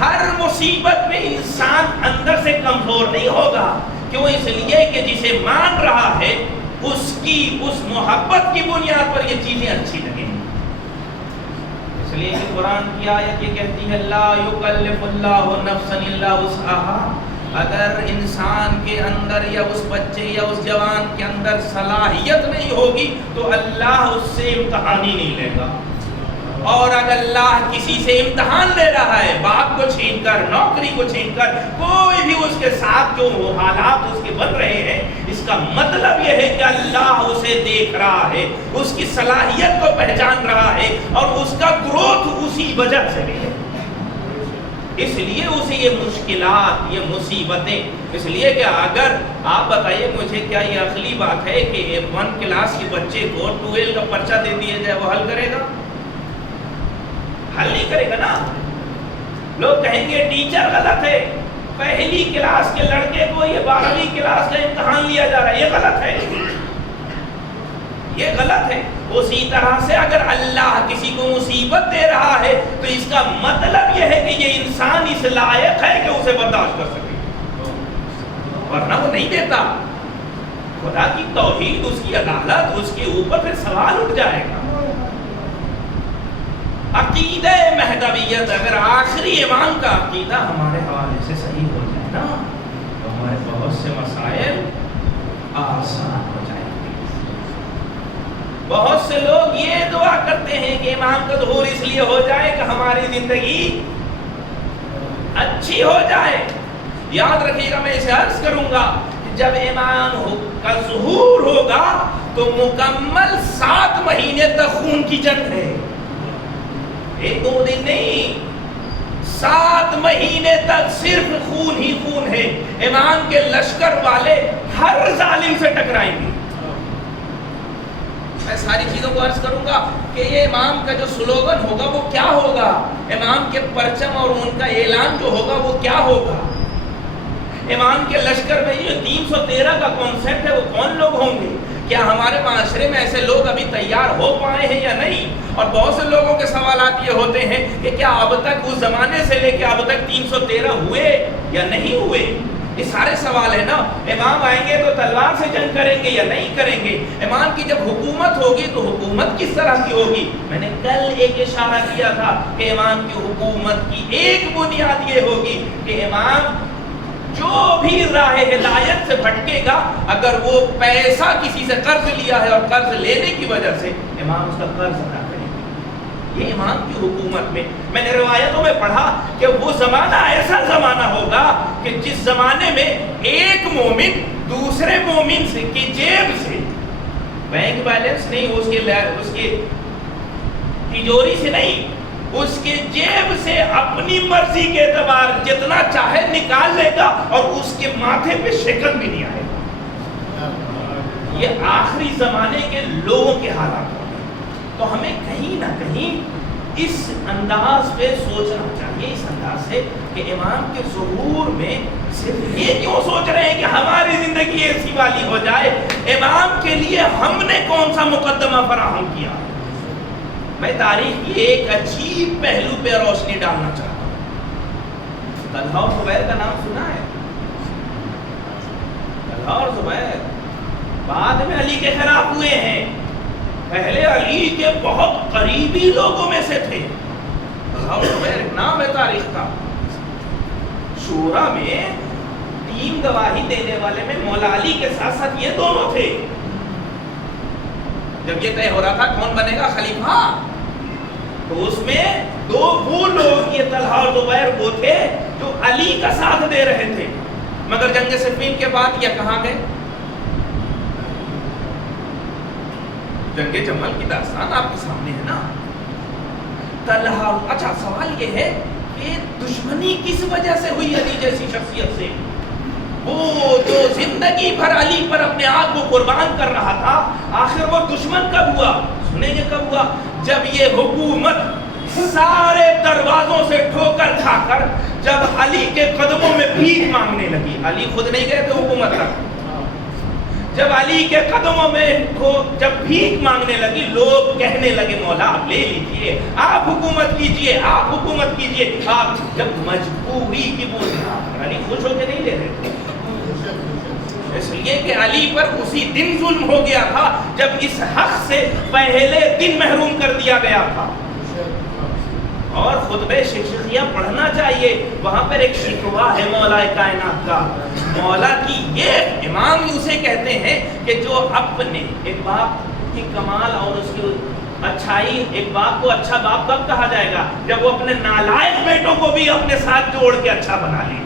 ہر مصیبت میں انسان اندر سے کمزور نہیں ہوگا، کیوں؟ اس لیے کہ جسے مان رہا ہے اس محبت کی بنیاد پر یہ چیزیں اچھی لگیں گی۔ اس لیے کہ قرآن کی آیت یہ کہتی ہے لا یکلف اللہ نفسا الا وسعها، اگر انسان کے اندر یا اس بچے یا اس جوان کے اندر صلاحیت نہیں ہوگی تو اللہ اس سے امتحان ہی نہیں لے گا۔ اور اگر اللہ کسی سے امتحان لے رہا ہے، باپ کو چھین کر، نوکری کو چھین کر، کوئی بھی اس کے ساتھ جو حالات اس کے بن رہے ہیں، اس کا مطلب یہ ہے کہ اللہ اسے دیکھ رہا ہے، اس کی صلاحیت کو پہچان رہا ہے اور اس کا گروتھ اسی وجہ سے بھی ہے۔ اس لیے اسے یہ مشکلات، یہ مصیبتیں، اس لیے کہ اگر آپ بتائیے مجھے کیا یہ عقلی بات ہے کہ 1 کلاس کے بچے کو 12 کا پرچہ دے دیا جائے وہ حل کرے گا؟ حل نہیں کرے گا نا۔ لوگ کہیں گے ٹیچر غلط ہے، 1 کلاس کے لڑکے کو یہ 12ویں کلاس کا امتحان لیا جا رہا ہے، یہ غلط ہے، یہ غلط ہے۔ اسی طرح سے اگر اللہ کسی کو مصیبت دے رہا ہے تو اس کا مطلب یہ ہے کہ یہ انسان اس لائق ہے کہ اسے برداشت کر سکے، ورنہ وہ نہیں دیتا۔ خدا کی توحید، اس کی عدالت، اس کے اوپر پھر سوال اٹھ جائے گا۔ عقیدہ مہدویت، اگر آخری امام کا عقیدہ ہمارے حوالے سے صحیح ہو جائے نا تو ہمارے بہت سے مسائل آسان ہو جائیں گے۔ بہت سے لوگ یہ دعا کرتے ہیں کہ امام کا ظہور اس لیے ہو جائے کہ ہماری زندگی اچھی ہو جائے۔ یاد رکھیے گا، میں اسے عرض کروں گا کہ جب امام کا ظہور ہوگا تو مکمل 7 مہینے تک خون کی جنگ ہے، 1-2 دن نہیں، 7 مہینے تک صرف خون ہی خون ہے۔ امام کے لشکر والے ہر ظالم سے ٹکرائیں گے۔ میں ساری چیزوں کو عرض کروں گا کہ یہ امام کا جو سلوگن ہوگا وہ کیا ہوگا، امام کے پرچم اور ان کا اعلان جو ہوگا وہ کیا ہوگا، امام کے لشکر میں یہ 313 کا کانسیپٹ ہے وہ کون لوگ ہوں گے، کیا ہمارے معاشرے میں ایسے لوگ ابھی تیار ہو پائے ہیں یا نہیں؟ اور بہت سے لوگوں کے سوالات یہ ہوتے ہیں کہ کیا اب تک اس زمانے سے لے کے اب تک 313 ہوئے یا نہیں ہوئے؟ یہ سارے سوال ہیں نا۔ امام آئیں گے تو تلوار سے جنگ کریں گے یا نہیں کریں گے؟ امام کی جب حکومت ہوگی تو حکومت کس طرح کی ہوگی؟ میں نے کل ایک اشارہ کیا تھا کہ امام کی حکومت کی ایک بنیاد یہ ہوگی کہ امام جو بھی راہ ہدایت سے بھٹکے گا، اگر وہ پیسہ کسی سے قرض لیا ہے اور قرض لینے کی وجہ سے امام اس کا قرض ادا کرے گا۔ یہ امام کی حکومت میں نے روایتوں میں پڑھا کہ وہ زمانہ ایسا زمانہ ہوگا کہ جس زمانے میں ایک مومن دوسرے مومن سے کی جیب سے، بینک بیلنس نہیں، اس کے تجوری سے نہیں، اس کے جیب سے اپنی مرضی کے اعتبار جتنا چاہے نکال لے گا اور اس کے ماتھے پہ شکن بھی نہیں آئے گا۔ یہ آخری زمانے کے لوگوں کے حالات ہوں گے۔ تو ہمیں کہیں نہ کہیں اس انداز پہ سوچنا چاہیے، اس انداز سے کہ امام کے ظہور میں صرف یہ کیوں سوچ رہے ہیں کہ ہماری زندگی ایسی والی ہو جائے، امام کے لیے ہم نے کون سا مقدمہ فراہم کیا۔ میں تاریخ کی ایک عجیب پہلو پہ روشنی ڈالنا چاہتا ہوں۔ طلحہ اور زبیر کا نام سنا ہے؟ طلحہ اور زبیر بعد میں علی کے خلاف ہوئے ہیں، پہلے علی کے بہت قریبی لوگوں میں سے تھے۔ طلحہ اور زبیر ایک نام ہے تاریخ کا۔ شورا میں 3 گواہی دینے والے میں مولا علی کے ساتھ ساتھ یہ دونوں تھے۔ جب یہ طے ہو رہا تھا کون بنے گا خلیفہ، تو اس میں 2 وہ لوگ، یہ طلحہ اور زبیر وہ تھے جو علی کا ساتھ دے رہے تھے، مگر جنگ صفین کے بعد یہ کہاں گئے؟ جنگ جمل کی داستان آپ کے سامنے ہے نا. طلحہ. اچھا سوال یہ ہے کہ دشمنی کس وجہ سے ہوئی علی جیسی شخصیت سے؟ وہ جو زندگی بھر علی پر اپنے آپ کو قربان کر رہا تھا، آخر وہ دشمن کب ہوا؟ سنیں گے کب ہوا؟ جب یہ حکومت سارے دروازوں سے ٹھوکر کھا کر جب علی کے قدموں میں بھیک مانگنے لگی. علی خود نہیں گئے تھے حکومت تک. جب علی کے قدموں میں جب بھیک مانگنے لگی، لوگ کہنے لگے مولا آپ لے لیجئے، آپ حکومت کیجئے، آپ حکومت کیجئے. آپ جب مجبوری کی بنیاد، علی خوش ہو کے نہیں لے رہے تھے، اس لیے کہ علی پر اسی دن ظلم ہو گیا تھا جب اس حق سے پہلے دن محروم کر دیا گیا تھا. اور خطبہ شیخیہ پڑھنا چاہیے، وہاں پر ایک شکوہ ہے مولا کائنات کا. مولا کی یہ امام اسے کہتے ہیں کہ جو اپنے ایک باپ کی کمال اور اس کی اچھائی، ایک باپ کو اچھا باپ کب کہا جائے گا؟ جب وہ اپنے نالائق بیٹوں کو بھی اپنے ساتھ جوڑ کے اچھا بنا لے.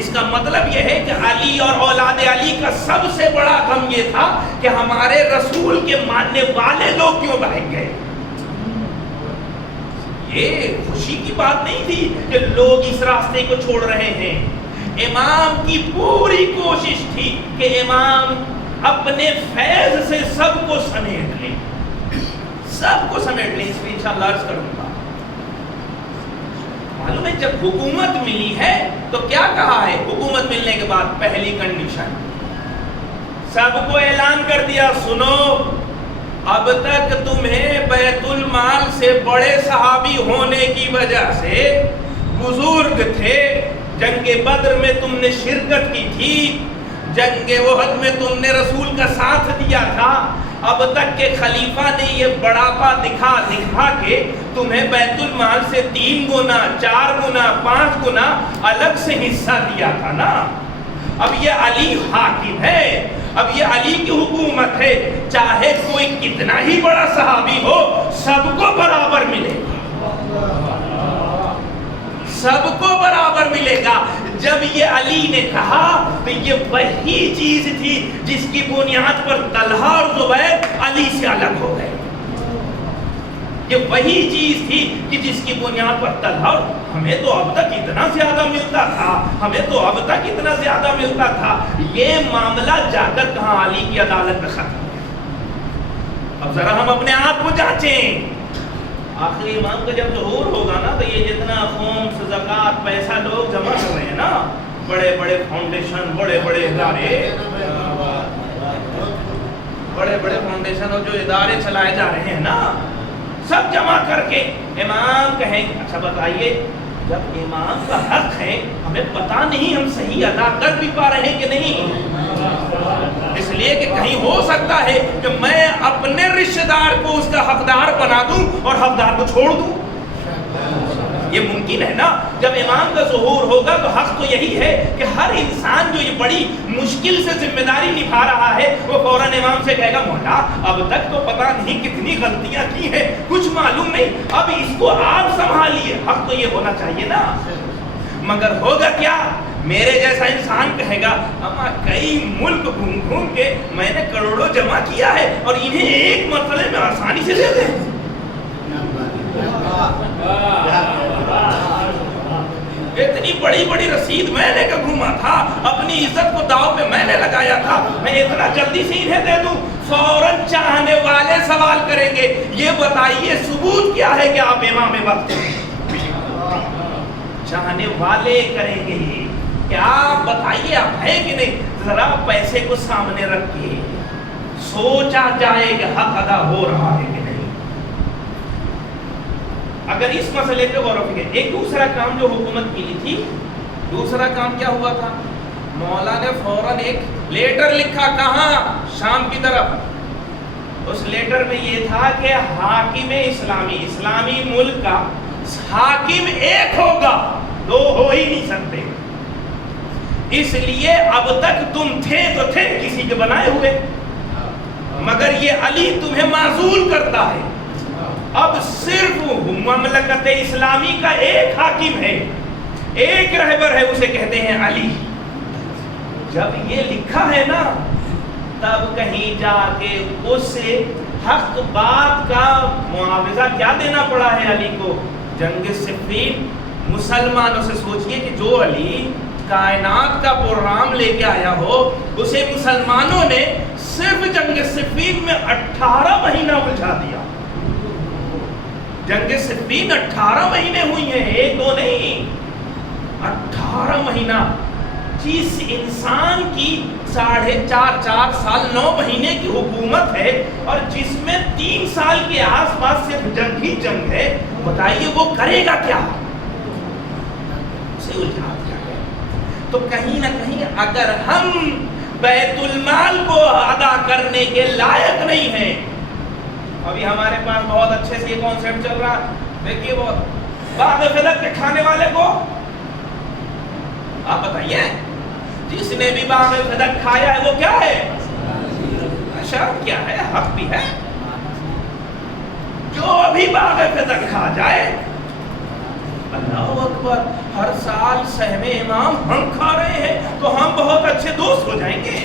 اس کا مطلب یہ ہے کہ علی اور اولاد علی کا سب سے بڑا غم یہ تھا کہ ہمارے رسول کے ماننے والے لوگ کیوں بھاگ گئے. یہ خوشی کی بات نہیں تھی کہ لوگ اس راستے کو چھوڑ رہے ہیں. امام کی پوری کوشش تھی کہ امام اپنے فیض سے سب کو سمیٹ لیں، سب کو سمیٹ لیں. اس میں انشاءاللہ عرض کروں گا. معلوم ہے جب حکومت ملی ہے تو کیا کہا ہے؟ حکومت ملنے کے بعد پہلی کنڈیشن سب کو اعلان کر دیا، سنو اب تک تمہیں بیت المال سے بڑے صحابی ہونے کی وجہ سے بزرگ تھے، جنگ بدر میں تم نے شرکت کی تھی، جنگ احد میں تم نے رسول کا ساتھ دیا تھا، اب تک کے خلیفہ نے یہ بڑاپا دکھا کے تمہیں بیت المال سے 3 گنا 4 گنا 5 گنا الگ سے حصہ دیا تھا نا. اب یہ علی حاکم ہے، اب یہ علی کی حکومت ہے، چاہے کوئی کتنا ہی بڑا صحابی ہو سب کو برابر ملے گا، سب کو برابر ملے گا. جب یہ علی نے کہا تو یہ وہی چیز تھی جس کی بنیاد پر طلحہ اور زبیر علی سے الگ ہو گئے. یہ وہی چیز تھی کہ جس کی بنیاد پر طلحہ، ہمیں تو اب تک اتنا زیادہ ملتا تھا، ہمیں تو اب تک اتنا زیادہ ملتا تھا. یہ معاملہ جا کر کہاں علی کی عدالت میں ختم ہو. اب ذرا ہم اپنے آپ کو جانچیں. آخری امام کا جب ظہور ہوگا نا تو یہ جتنا خمس زکوٰۃ پیسہ لوگ جمع کر رہے ہیں نا، بڑے بڑے فاؤنڈیشن، بڑے بڑے ادارے، بڑے بڑے فاؤنڈیشن اور جو ادارے چلائے جا رہے ہیں نا، سب جمع کر کے امام کہیں اچھا بتائیے جب امام کا حق ہے ہمیں پتہ نہیں ہم صحیح ادا کر بھی پا رہے ہیں کہ نہیں. اس لیے کہ کہیں ہو سکتا ہے کہ میں اپنے رشتہ دار کو اس کا حقدار بنا دوں اور حقدار کو چھوڑ دوں. یہ ممکن ہے نا. جب امام کا ظہور ہوگا تو حق تو یہی ہے کہ ہر انسان جو یہ بڑی مشکل سے ذمہ داری نبھا رہا ہے وہ فوراً امام سے کہے گا مولا اب تک تو پتہ نہیں کتنی غلطیاں کی ہیں، کچھ معلوم نہیں، اب اس کو آپ سنبھالیے. حق تو یہ ہونا چاہیے نا. مگر ہوگا کیا؟ میرے جیسا انسان کہے گا اما کئی ملک گھوم گھوم کے میں نے کروڑوں جمع کیا ہے اور انہیں ایک مسئلے میں آسانی سے دے دیں. اتنی بڑی بڑی رسید میں نے گھوما تھا، اپنی عزت کو داؤ پہ میں نے لگایا تھا، میں اتنا جلدی سے انہیں دے دوں؟ فوراً چاہنے والے سوال کریں گے یہ بتائیے ثبوت کیا ہے کہ آپ امام وقت ہیں؟ چاہنے والے کریں گے یہ کہ آپ بتائیے آپ ہیں کہ نہیں. ذرا پیسے کو سامنے رکھ کے سوچا جائے کہ حق ادا ہو رہا ہے کہ نہیں. اگر اس مسئلے پہ غور و فکر. ایک دوسرا کام جو حکومت کی تھی، دوسرا کام کیا ہوا تھا؟ مولا نے فوراً ایک لیٹر لکھا. کہاں؟ شام کی طرف. اس لیٹر میں یہ تھا کہ حاکم اسلامی ملک کا حاکم ایک ہوگا، دو ہو ہی نہیں سکتے. اس لیے اب تک تم تھے تو تھے کسی کے بنائے ہوئے، مگر یہ علی تمہیں معزول کرتا ہے. اب صرف مملکت اسلامی کا ایک حاکم ہے، ایک رہبر ہے، اسے کہتے ہیں علی. جب یہ لکھا ہے نا تب کہیں جا کے اس حق بات کا معاوضہ کیا دینا پڑا ہے علی کو؟ جنگ صفین۔ مسلمانوں سے سوچئے کہ جو علی کائنات کا پروگرام لے کے آیا ہو، اسے مسلمانوں نے صرف جنگ صفین میں 18 مہینہ الجھا دیا۔ جنگ صفین 18 مہینے ہوئی ہیں، 1-2 نہیں، 18 مہینہ۔ جس انسان کی 4.5 سال 9 مہینے کی حکومت ہے اور جس میں 3 سال کے آس پاس صرف جنگ ہی جنگ ہے، بتائیے وہ کرے گا کیا؟ اسے الجھا دیا ہے۔ تو کہیں نہ کہیں اگر ہم بیت المال کو ادا کرنے کے لائق نہیں ہیں، ابھی ہمارے پاس بہت اچھے سے یہ کانسیپٹ چل رہا، دیکھیے وہ باغ فلک کے کھانے والے کو آپ بتائیے، جس نے بھی باغ فلک کھایا ہے وہ کیا ہے؟ شرم کیا ہے؟ حق بھی ہے۔ جو بھی باغ فلک کھا جائے، اللہ اکبر، ہر سال سہم امام ہم کھا رہے ہیں تو ہم بہت اچھے دوست ہو جائیں گے۔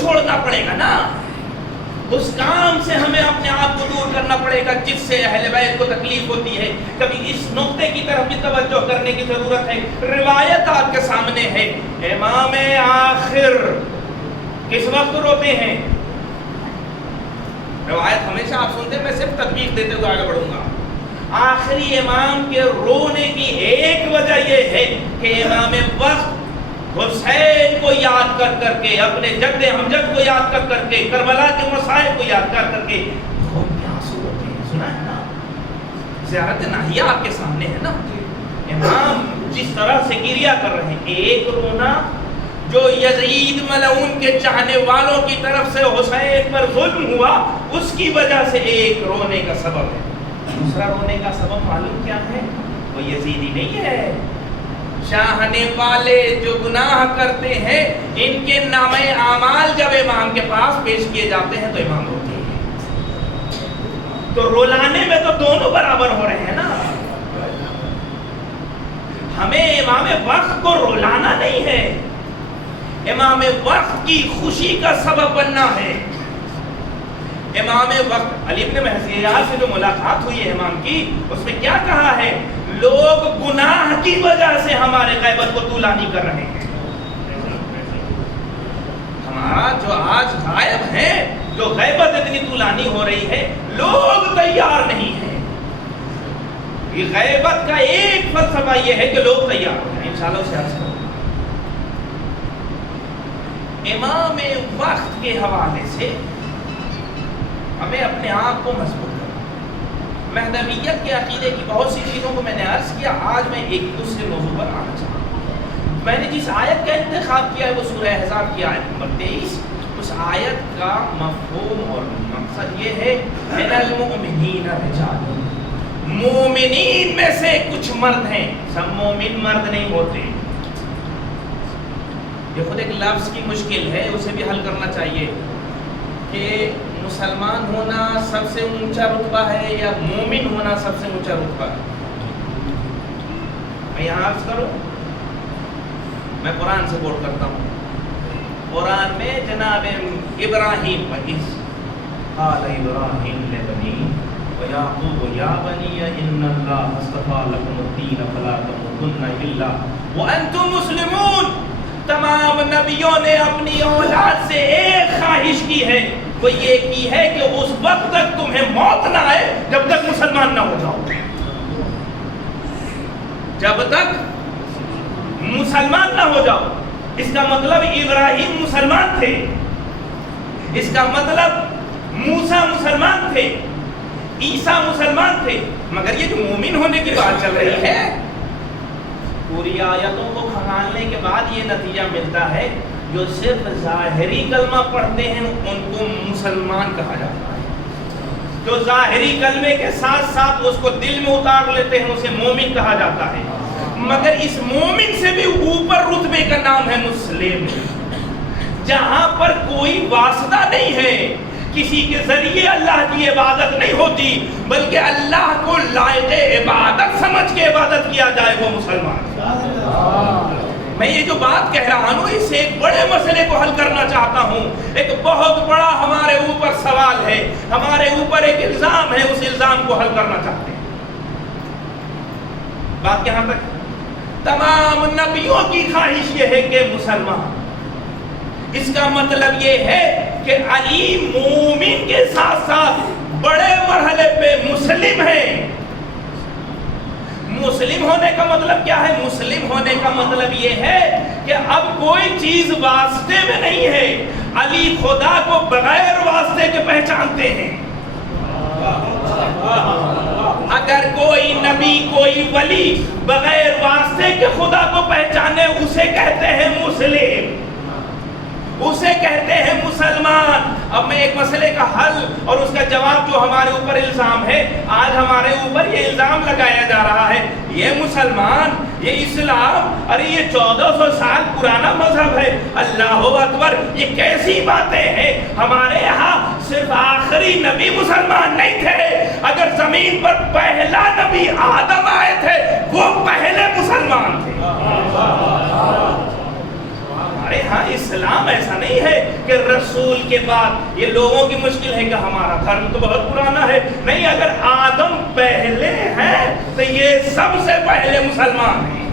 چھوڑنا پڑے گا نا، اس کام سے ہمیں اپنے آپ کو دور کرنا پڑے گا جس سے اہل بیت کو تکلیف ہوتی ہے۔ کبھی اس نقطے کی طرف بھی توجہ کرنے کی ضرورت ہے۔ روایت آپ کے سامنے ہے، امام آخر کس وقت روتے ہیں؟ روایت ہمیشہ آپ سنتے ہیں، میں صرف تطبیق دیتے ہوئے آگے بڑھوں گا۔ آخری امام کے رونے کی ایک وجہ یہ ہے کہ امام وقت حسین کو یاد کر کر کے، اپنے جد امجد کو یاد کر کر کے، کربلا کے مسائل کو یاد کر کر کے خوب آنسو ہوتے ہیں۔ سنا ہے نا، زیارت ناہیہ آپ کے سامنے ہے نا، امام جس طرح سے گریہ کر رہے ہیں۔ ایک رونا جو یزید ملعون کے چاہنے والوں کی طرف سے حسین پر ظلم ہوا، اس کی وجہ سے ایک رونے کا سبب ہے۔ دوسرا رونے کا سبب معلوم کیا ہے؟ وہ یزیدی نہیں ہے، چاہنے والے جو گناہ کرتے ہیں ان کے نامے اعمال جب امام کے پاس پیش کیے جاتے ہیں تو امام روتے ہیں۔ تو رولانے میں تو دونوں برابر ہو رہے ہیں نا۔ ہمیں امام وقت کو رولانا نہیں ہے، امام وقت کی خوشی کا سبب بننا ہے۔ امام وقت علی بن محزیہ سے جو ملاقات ہوئی ہے امام کی، اس میں کیا کہا ہے؟ لوگ گناہ کی وجہ سے ہمارے غیبت کو طولانی کر رہے ہیں۔ ہمارا جو آج غائب ہے، جو غیبت اتنی طولانی ہو رہی ہے، لوگ تیار نہیں ہیں۔ یہ غیبت کا ایک فلسفہ یہ ہے کہ لوگ تیار ہو جائیں۔ انشاءاللہ اسے عرض کروں۔ امام وقت کے حوالے سے ہمیں اپنے آپ کو مضبوط کرنا۔ مہدویت کے عقیدے کی بہت سی چیزوں کو میں نے عرض کیا، آج میں ایک دوسرے موضوع پر آنا چاہتا ہوں۔ میں نے جس آیت کا انتخاب کیا ہے وہ سورہ احزاب کی آیت نمبر 23۔ اس آیت کا مفہوم اور مقصد یہ ہے، مِنَ الْمُؤْمِنِينَ رِجَالٌ، مومنین میں سے کچھ مرد ہیں، سب مومن مرد نہیں ہوتے۔ یہ خود ایک لفظ کی مشکل ہے، اسے بھی حل کرنا چاہیے کہ مسلمان ہونا سب سے اونچا رتبہ ہے یا مومن ہونا سب سے اونچا رتبہ ہے؟ میں یہاں عرض کروں، میں قرآن سے کوٹ کرتا ہوں۔ قرآن میں جناب ابراہیم وَإِذْ قَالَ إِبْرَاهِيمُ لِبَنِيهِ وَيَعْقُوبُ يَا بَنِيَّ إِنَّ اللَّهَ اصْطَفَىٰ لَكُمُ الدِّينَ فَلَا تَمُوتُنَّ إِلَّا وَأَنْتُمْ مُسْلِمُونَ۔ تمام نبیوں نے اپنی اولاد سے ایک خواہش کی ہے، وہ یہ کی ہے کہ اس وقت تک تمہیں موت نہ آئے جب تک مسلمان نہ ہو جاؤ۔ جب تک مسلمان نہ ہو جاؤ۔ اس کا مطلب ابراہیم مسلمان تھے، اس کا مطلب موسیٰ مسلمان تھے، عیسیٰ مسلمان تھے، مگر یہ جو مومن ہونے کی بات چل رہی ہے، پوری آیتوں کو کھنگالنے کے بعد یہ نتیجہ ملتا ہے جو صرف ظاہری کلمہ پڑھتے ہیں ان کو مسلمان کہا جاتا ہے۔ جو ظاہری کلمے کے ساتھ ساتھ اس کو دل میں اتار لیتے ہیں اسے مومن کہا جاتا ہے، مگر اس مومن سے بھی اوپر رتبے کا نام ہے مسلم، جہاں پر کوئی واسطہ نہیں ہے، کسی کے ذریعے اللہ کی عبادت نہیں ہوتی، بلکہ اللہ کو لائق عبادت سمجھ کے عبادت کیا جائے، وہ مسلمان۔ میں یہ جو بات کہہ رہا ہوں اس سے ایک بڑے مسئلے کو حل کرنا چاہتا ہوں، ایک بہت بڑا ہمارے اوپر سوال ہے، ہمارے اوپر ایک الزام ہے، اس الزام کو حل کرنا چاہتے ہیں۔ بات یہاں تک، تمام نبیوں کی خواہش یہ ہے کہ مسلمان، اس کا مطلب یہ ہے کہ علی مومن کے ساتھ ساتھ بڑے مرحلے پہ مسلم ہیں۔ مسلم ہونے کا مطلب کیا ہے؟ مسلم ہونے کا مطلب یہ ہے کہ اب کوئی چیز واسطے میں نہیں ہے، علی خدا کو بغیر واسطے کے پہچانتے ہیں۔ اگر کوئی نبی کوئی ولی بغیر واسطے کے خدا کو پہچانے اسے کہتے ہیں مسلم، اسے کہتے ہیں مسلمان۔ اب میں ایک مسئلے کا حل اور اس کا جواب جو ہمارے اوپر الزام ہے، آج ہمارے اوپر یہ الزام لگایا جا رہا ہے، یہ مسلمان، یہ اسلام، ارے یہ 1400 سال پرانا مذہب ہے، اللہ اکبر، یہ کیسی باتیں ہیں؟ ہمارے یہاں صرف آخری نبی مسلمان نہیں تھے، اگر زمین پر پہلا نبی آدم آئے تھے وہ پہلے مسلمان تھے۔ ارے ہاں اسلام ایسا نہیں ہے کہ رسول کے بعد، یہ لوگوں کی مشکل ہے کہ ہمارا دھرم تو بہت پرانا ہے، نہیں، اگر آدم پہلے ہیں تو یہ سب سے پہلے مسلمان ہیں۔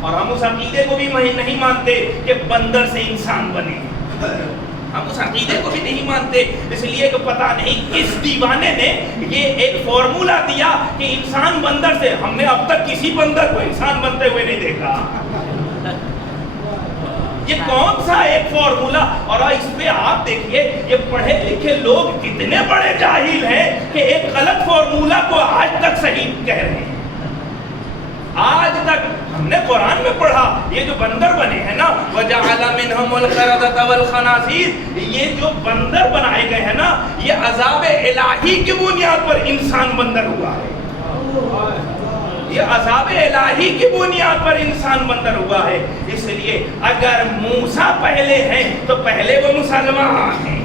اور ہم اس عقیدے کو بھی نہیں مانتے کہ بندر سے انسان بنے، ہم اس عقیدے کو بھی نہیں مانتے، اس لیے کہ پتہ نہیں کس دیوانے نے یہ ایک فارمولا دیا کہ انسان بندر سے، ہم نے اب تک کسی بندر کو انسان بنتے ہوئے نہیں دیکھا۔ یہ کون سا ایک فارمولا؟ اور اس پہ آپ دیکھیے یہ پڑھے لکھے لوگ کتنے بڑے جاہل ہیں کہ ایک غلط فارمولا کو آج تک صحیح کہہ رہے ہیں۔ آج تک ہم نے قرآن میں پڑھا یہ جو بندر بنے ہیں نا، وَجَعَلَ مِنْهُمُ الْقِرَدَةَ وَالْخَنَازِيرَ، یہ جو بندر بنائے گئے ہیں نا، یہ عذاب الہی کی بنیاد پر انسان بندر ہوا ہے، یہ عذاب الہی کی بنیاد پر انسان بندر ہوا ہے۔ اس لیے اگر موسیٰ پہلے ہیں تو پہلے وہ مسلمان ہیں،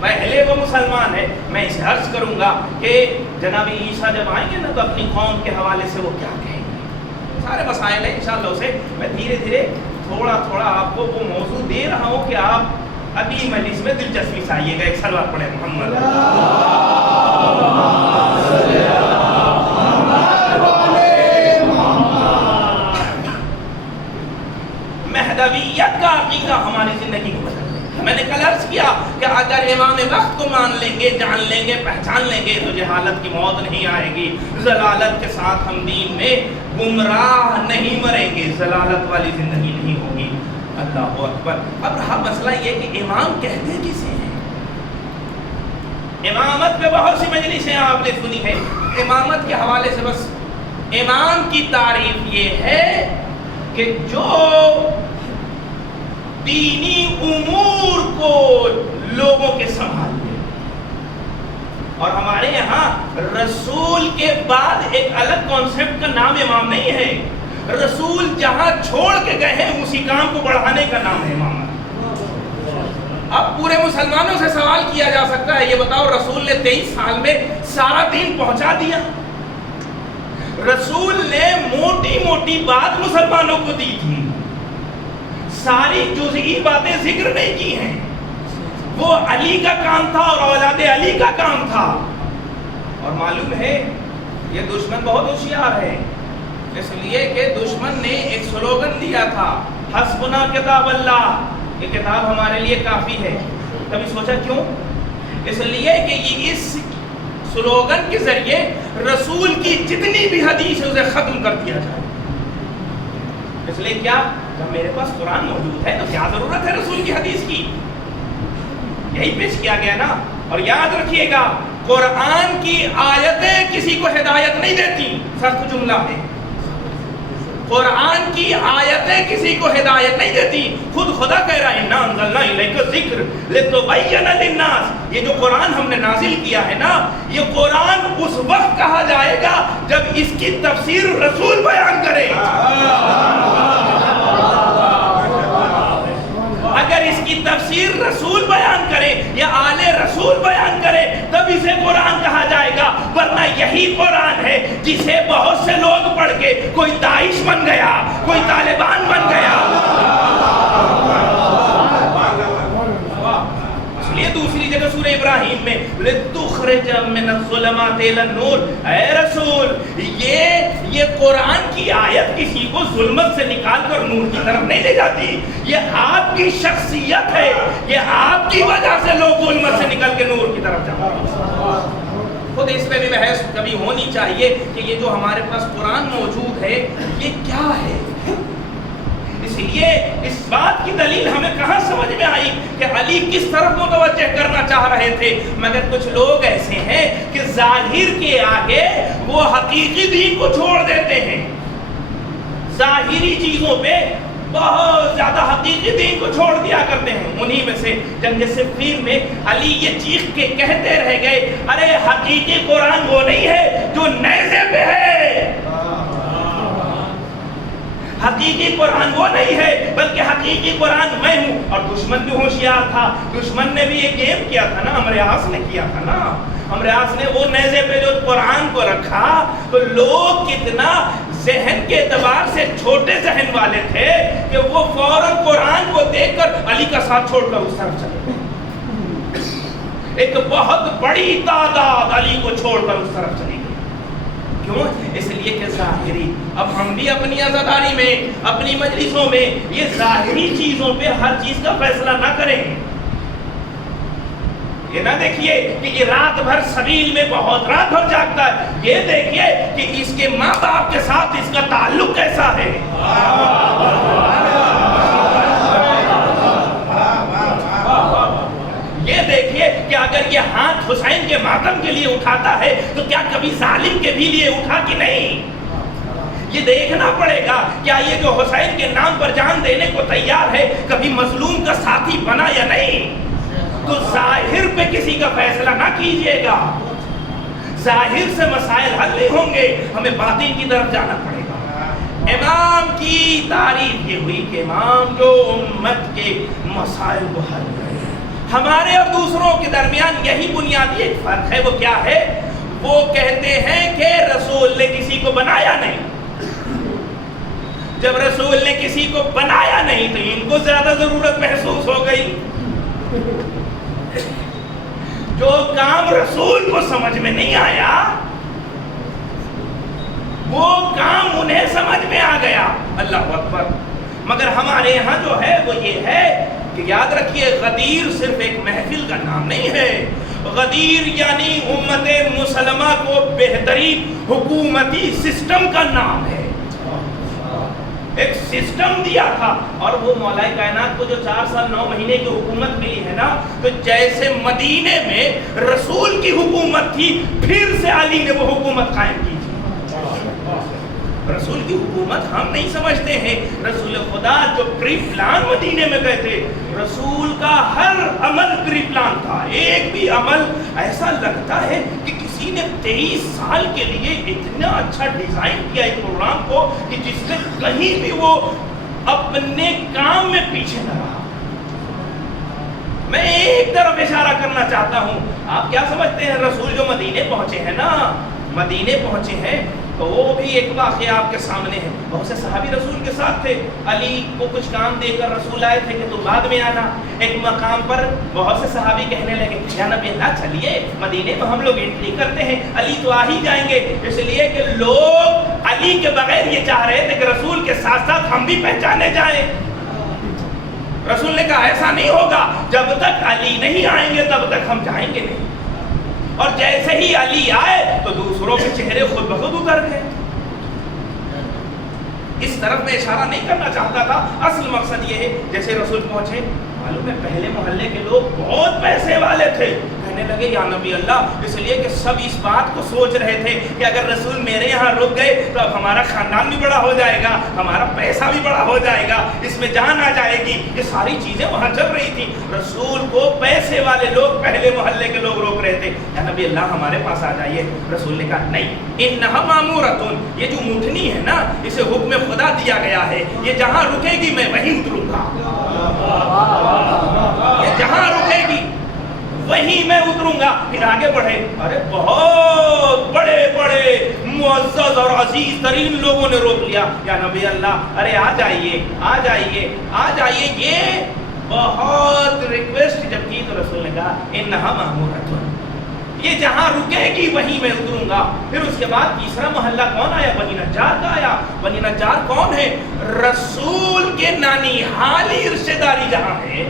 پہلے وہ مسلمان ہیں۔ میں اسے عرض کروں گا کہ جناب عیسیٰ جب آئیں گے نا تو اپنی قوم کے حوالے سے وہ کیا کہیں گے، سارے مسائل ہیں انشاءاللہ، اسے میں دھیرے دھیرے تھوڑا تھوڑا آپ کو وہ موضوع دے رہا ہوں کہ آپ ابھی مجلس میں دلچسپی سے آئیے گا۔ ایک صلوات پڑھیں محمد۔ مہدویت کا عقیدہ ہماری زندگی کو بدل دے۔ میں نے کل عرض کیا کہ اگر امام وقت کو مان لیں گے، جان لیں گے، پہچان لیں گے تو جہالت کی موت نہیں آئے گی، ضلالت کے ساتھ ہم دین میں گمراہ نہیں مریں گے، ضلالت والی زندگی نہیں ہوگی۔ اللہ اکبر۔ اب رہا مسئلہ یہ کہ امام کہتے کسے ہیں؟ امامت پہ بہت سی مجلسیں آپ نے سنی ہے، امامت کے حوالے سے بس امام کی تعریف یہ ہے کہ جو دینی امور کو لوگوں کے سنبھال لے۔ اور ہمارے یہاں رسول کے بعد ایک الگ کانسیپٹ کا نام امام نہیں ہے، رسول جہاں چھوڑ کے گئے ہیں اسی کام کو بڑھانے کا نام ہے امامت۔ اب پورے مسلمانوں سے سوال کیا جا سکتا ہے، یہ بتاؤ رسول نے 23 سال میں سارا دین پہنچا دیا؟ رسول نے موٹی موٹی بات مسلمانوں کو دی تھی، ساری جزئی باتیں ذکر نہیں کی ہیں۔ وہ علی کا کام تھا اور اولاد علی کا کام تھا۔ اور معلوم ہے یہ دشمن بہت ہوشیار ہے، اس لیے کہ دشمن نے ایک سلوگن دیا تھا، حسبنا کتاب اللہ، یہ کتاب ہمارے لیے کافی ہے۔ کبھی سوچا کیوں؟ اس لیے کہ یہ اس سلوگن کے ذریعے رسول کی جتنی بھی حدیث ہے اسے ختم کر دیا جائے۔ اس لیے کیا جب میرے پاس قرآن موجود ہے تو کیا ضرورت ہے رسول کی حدیث کی؟ یہی پیش کیا گیا نا۔ اور یاد رکھیے گا قرآن کی آیتیں کسی کو ہدایت نہیں دیتی، سخت جملہ ہے۔ قرآن کی آیتیں کسی کو ہدایت نہیں دیتی. خود خدا کہہ رہا ہے اِنَّا أَنزَلْنَا إِلَيْكَ الذِّكْرَ لِتُبَيِّنَ لِلنَّاسِ. یہ جو قرآن ہم نے نازل کیا ہے نا، یہ قرآن اس وقت کہا جائے گا جب اس کی تفسیر رسول بیان کرے. اگر اس کی تفسیر رسول بیان کرے یا آل رسول بیان کرے تب اسے قرآن کہا جائے گا، ورنہ یہی قرآن ہے جسے بہت سے لوگ پڑھ کے کوئی داعش بن گیا، کوئی طالبان بن گیا. اس لیے دوسری جگہ سورہ ابراہیم میں لِتُخْرِجَ مِنَ الظُّلُمَاتِ إِلَى النُّورِ، اے رسول یہ قرآن کی آیت کسی کو ظلمت سے نکال کر نور کی طرف نہیں لے جاتی. یہ آپ کی شخصیت ہے، یہ آپ کی وجہ سے لوگ ظلمت سے نکل کے نور کی طرف جاتے ہیں. خود اس پہ بھی بحث کبھی ہونی چاہیے کہ یہ جو ہمارے پاس قرآن موجود ہے یہ کیا ہے. اس لیے اس بات کی دلیل ہمیں کہاں سمجھ میں آئی کہ علی کس طرف متوجہ کرنا چاہ رہے تھے. مگر کچھ لوگ ایسے ہیں کہ ظاہر کے آگے وہ حقیقی دین کو چھوڑ دیتے ہیں، ظاہری چیزوں پہ بہت زیادہ حقیقی دین کو چھوڑ دیا کرتے ہیں. انہی میں سے جنگ صفین میں علی یہ چیخ کے کہتے رہ گئے، ارے حقیقی قرآن وہ نہیں ہے جو نیزے پہ ہے، حقیقی قرآن وہ نہیں ہے بلکہ حقیقی قرآن میں ہوں. اور دشمن بھی ہوشیار تھا، دشمن نے بھی یہ گیم کیا تھا نا، عمرو عاص نے کیا تھا نا. عمرو عاص نے وہ نیزے پہ جو قرآن کو رکھا تو لوگ کتنا ذہن کے اعتبار سے چھوٹے ذہن والے تھے کہ وہ فوراً قرآن کو دیکھ کر علی کا ساتھ چھوڑ کر اس طرف چلے گئے. ایک بہت بڑی تعداد علی کو چھوڑ کر اس طرف چلی گئی. کیوں؟ اس لیے کہ ظاہری. اب ہم بھی اپنی عزاداری میں، اپنی مجلسوں میں یہ ظاہری چیزوں پہ ہر چیز کا فیصلہ نہ کریں. یہ نہ دیکھیے کہ یہ رات بھر سبیل میں بہت رات بھر جاگتا ہے، یہ دیکھیے کہ اس کے ماں باپ کے ساتھ اس کا تعلق کیسا ہے. یہ دیکھیے کہ اگر یہ ہاتھ حسین کے ماتم کے لیے اٹھاتا ہے تو کیا کبھی ظالم کے بھی لیے اٹھا کہ نہیں. یہ دیکھنا پڑے گا کیا یہ جو حسین کے نام پر جان دینے کو تیار ہے کبھی مظلوم کا ساتھی بنا یا نہیں. تو ظاہر پہ کسی کا فیصلہ نہ کیجیے گا، ظاہر سے مسائل حل نہیں ہوں گے، ہمیں باطن کی طرف جانا پڑے گا. امام کی تعریف یہ ہوئی کہ امام جو امت کے مسائل کو حل کرے. ہمارے اور دوسروں کے درمیان یہی بنیادی ایک فرق ہے. وہ کیا ہے؟ وہ کہتے ہیں کہ رسول نے کسی کو بنایا نہیں. جب رسول نے کسی کو بنایا نہیں تو ان کو زیادہ ضرورت محسوس ہو گئی. جو کام رسول کو سمجھ میں نہیں آیا وہ کام انہیں سمجھ میں آ گیا. اللہ اکبر. مگر ہمارے یہاں جو ہے وہ یہ ہے کہ یاد رکھیے غدیر صرف ایک محفل کا نام نہیں ہے. غدیر یعنی امت مسلمہ کو بہترین حکومتی سسٹم کا نام ہے. ایک سسٹم دیا تھا اور وہ مولا کائنات کو جو 4 سال 9 مہینے کی حکومت ملی ہے نا، تو جیسے مدینے میں رسول کی حکومت تھی پھر سے علی نے وہ حکومت قائم کی تھی. رسول کی حکومت ہم نہیں سمجھتے ہیں. رسول خدا جو پری پلان مدینے میں گئے تھے، رسول کا ہر عمل پری پلان تھا. ایک بھی عمل ایسا لگتا ہے کہ کسی نے 23 سال کے لیے اتنا اچھا ڈیزائن کیا ایک پروگرام کو کہ جس میں کہیں بھی وہ اپنے کام میں پیچھے نہ رہا. میں ایک طرف اشارہ کرنا چاہتا ہوں. آپ کیا سمجھتے ہیں رسول جو مدینے پہنچے ہیں نا، مدینے پہنچے ہیں تو وہ بھی ایک واقعہ آپ کے سامنے ہے. بہت سے صحابی رسول کے ساتھ تھے. علی کو کچھ کام دے کر رسول آئے تھے کہ تو بعد میں آنا. ایک مقام پر بہت سے صحابی کہنے لگے یا نبی اللہ چلیے مدینے میں ہم لوگ انٹری کرتے ہیں، علی تو آ ہی جائیں گے. اس لیے کہ لوگ علی کے بغیر یہ چاہ رہے تھے کہ رسول کے ساتھ ساتھ ہم بھی پہچانے جائیں. رسول نے کہا ایسا نہیں ہوگا، جب تک علی نہیں آئیں گے تب تک ہم جائیں گے نہیں. اور جیسے ہی علی آئے تو دوسروں کے چہرے خود بخود اتر گئے. اس طرف میں اشارہ نہیں کرنا چاہتا تھا. اصل مقصد یہ ہے جیسے رسول پہنچے، معلوم ہے پہلے محلے کے لوگ بہت پیسے والے تھے، کہنے لگے یا نبی اللہ، اس لیے کہ سب اس بات کو سوچ رہے تھے کہ اگر رسول میرے یہاں رک گئے تو اب ہمارا خاندان بھی بڑا ہو جائے گا، ہمارا پیسہ بھی بڑا ہو جائے گا، اس میں جان آ جائے گی، یہ ساری چیزیں وہاں چل رہی تھی۔ رسول کو پیسے والے لوگ، پہلے محلے کے لوگ روک رہے تھے، یا نبی اللہ ہمارے پاس آ جائیے۔ رسول نے کہا نہیں، انہا مامورتن، یہ جو اونٹنی ہے نا، اسے حکم خدا دیا گیا ہے، یہ جہاں رکے گی میں وہیں اتروں گا، یہ جہاں رکے گی وہیں میں اتروں گا۔ پھر آگے بڑھے، ارے بہت بڑے بڑے معزز اور عزیز ترین لوگوں نے روک لیا، یا نبی اللہ ارے آ جائیے آ جائیے آ جائیے، یہ بہت ریکویسٹ جب کی تو رسول نے کہا انہا مامورتن، یہ جہاں رکے گی وہیں میں اتروں گا۔ پھر اس کے بعد تیسرا محلہ کون آیا؟ بنی نجار کا آیا۔ بنی نجار کون ہے؟ رسول کے نانی حالی رشتہ داری جہاں ہے،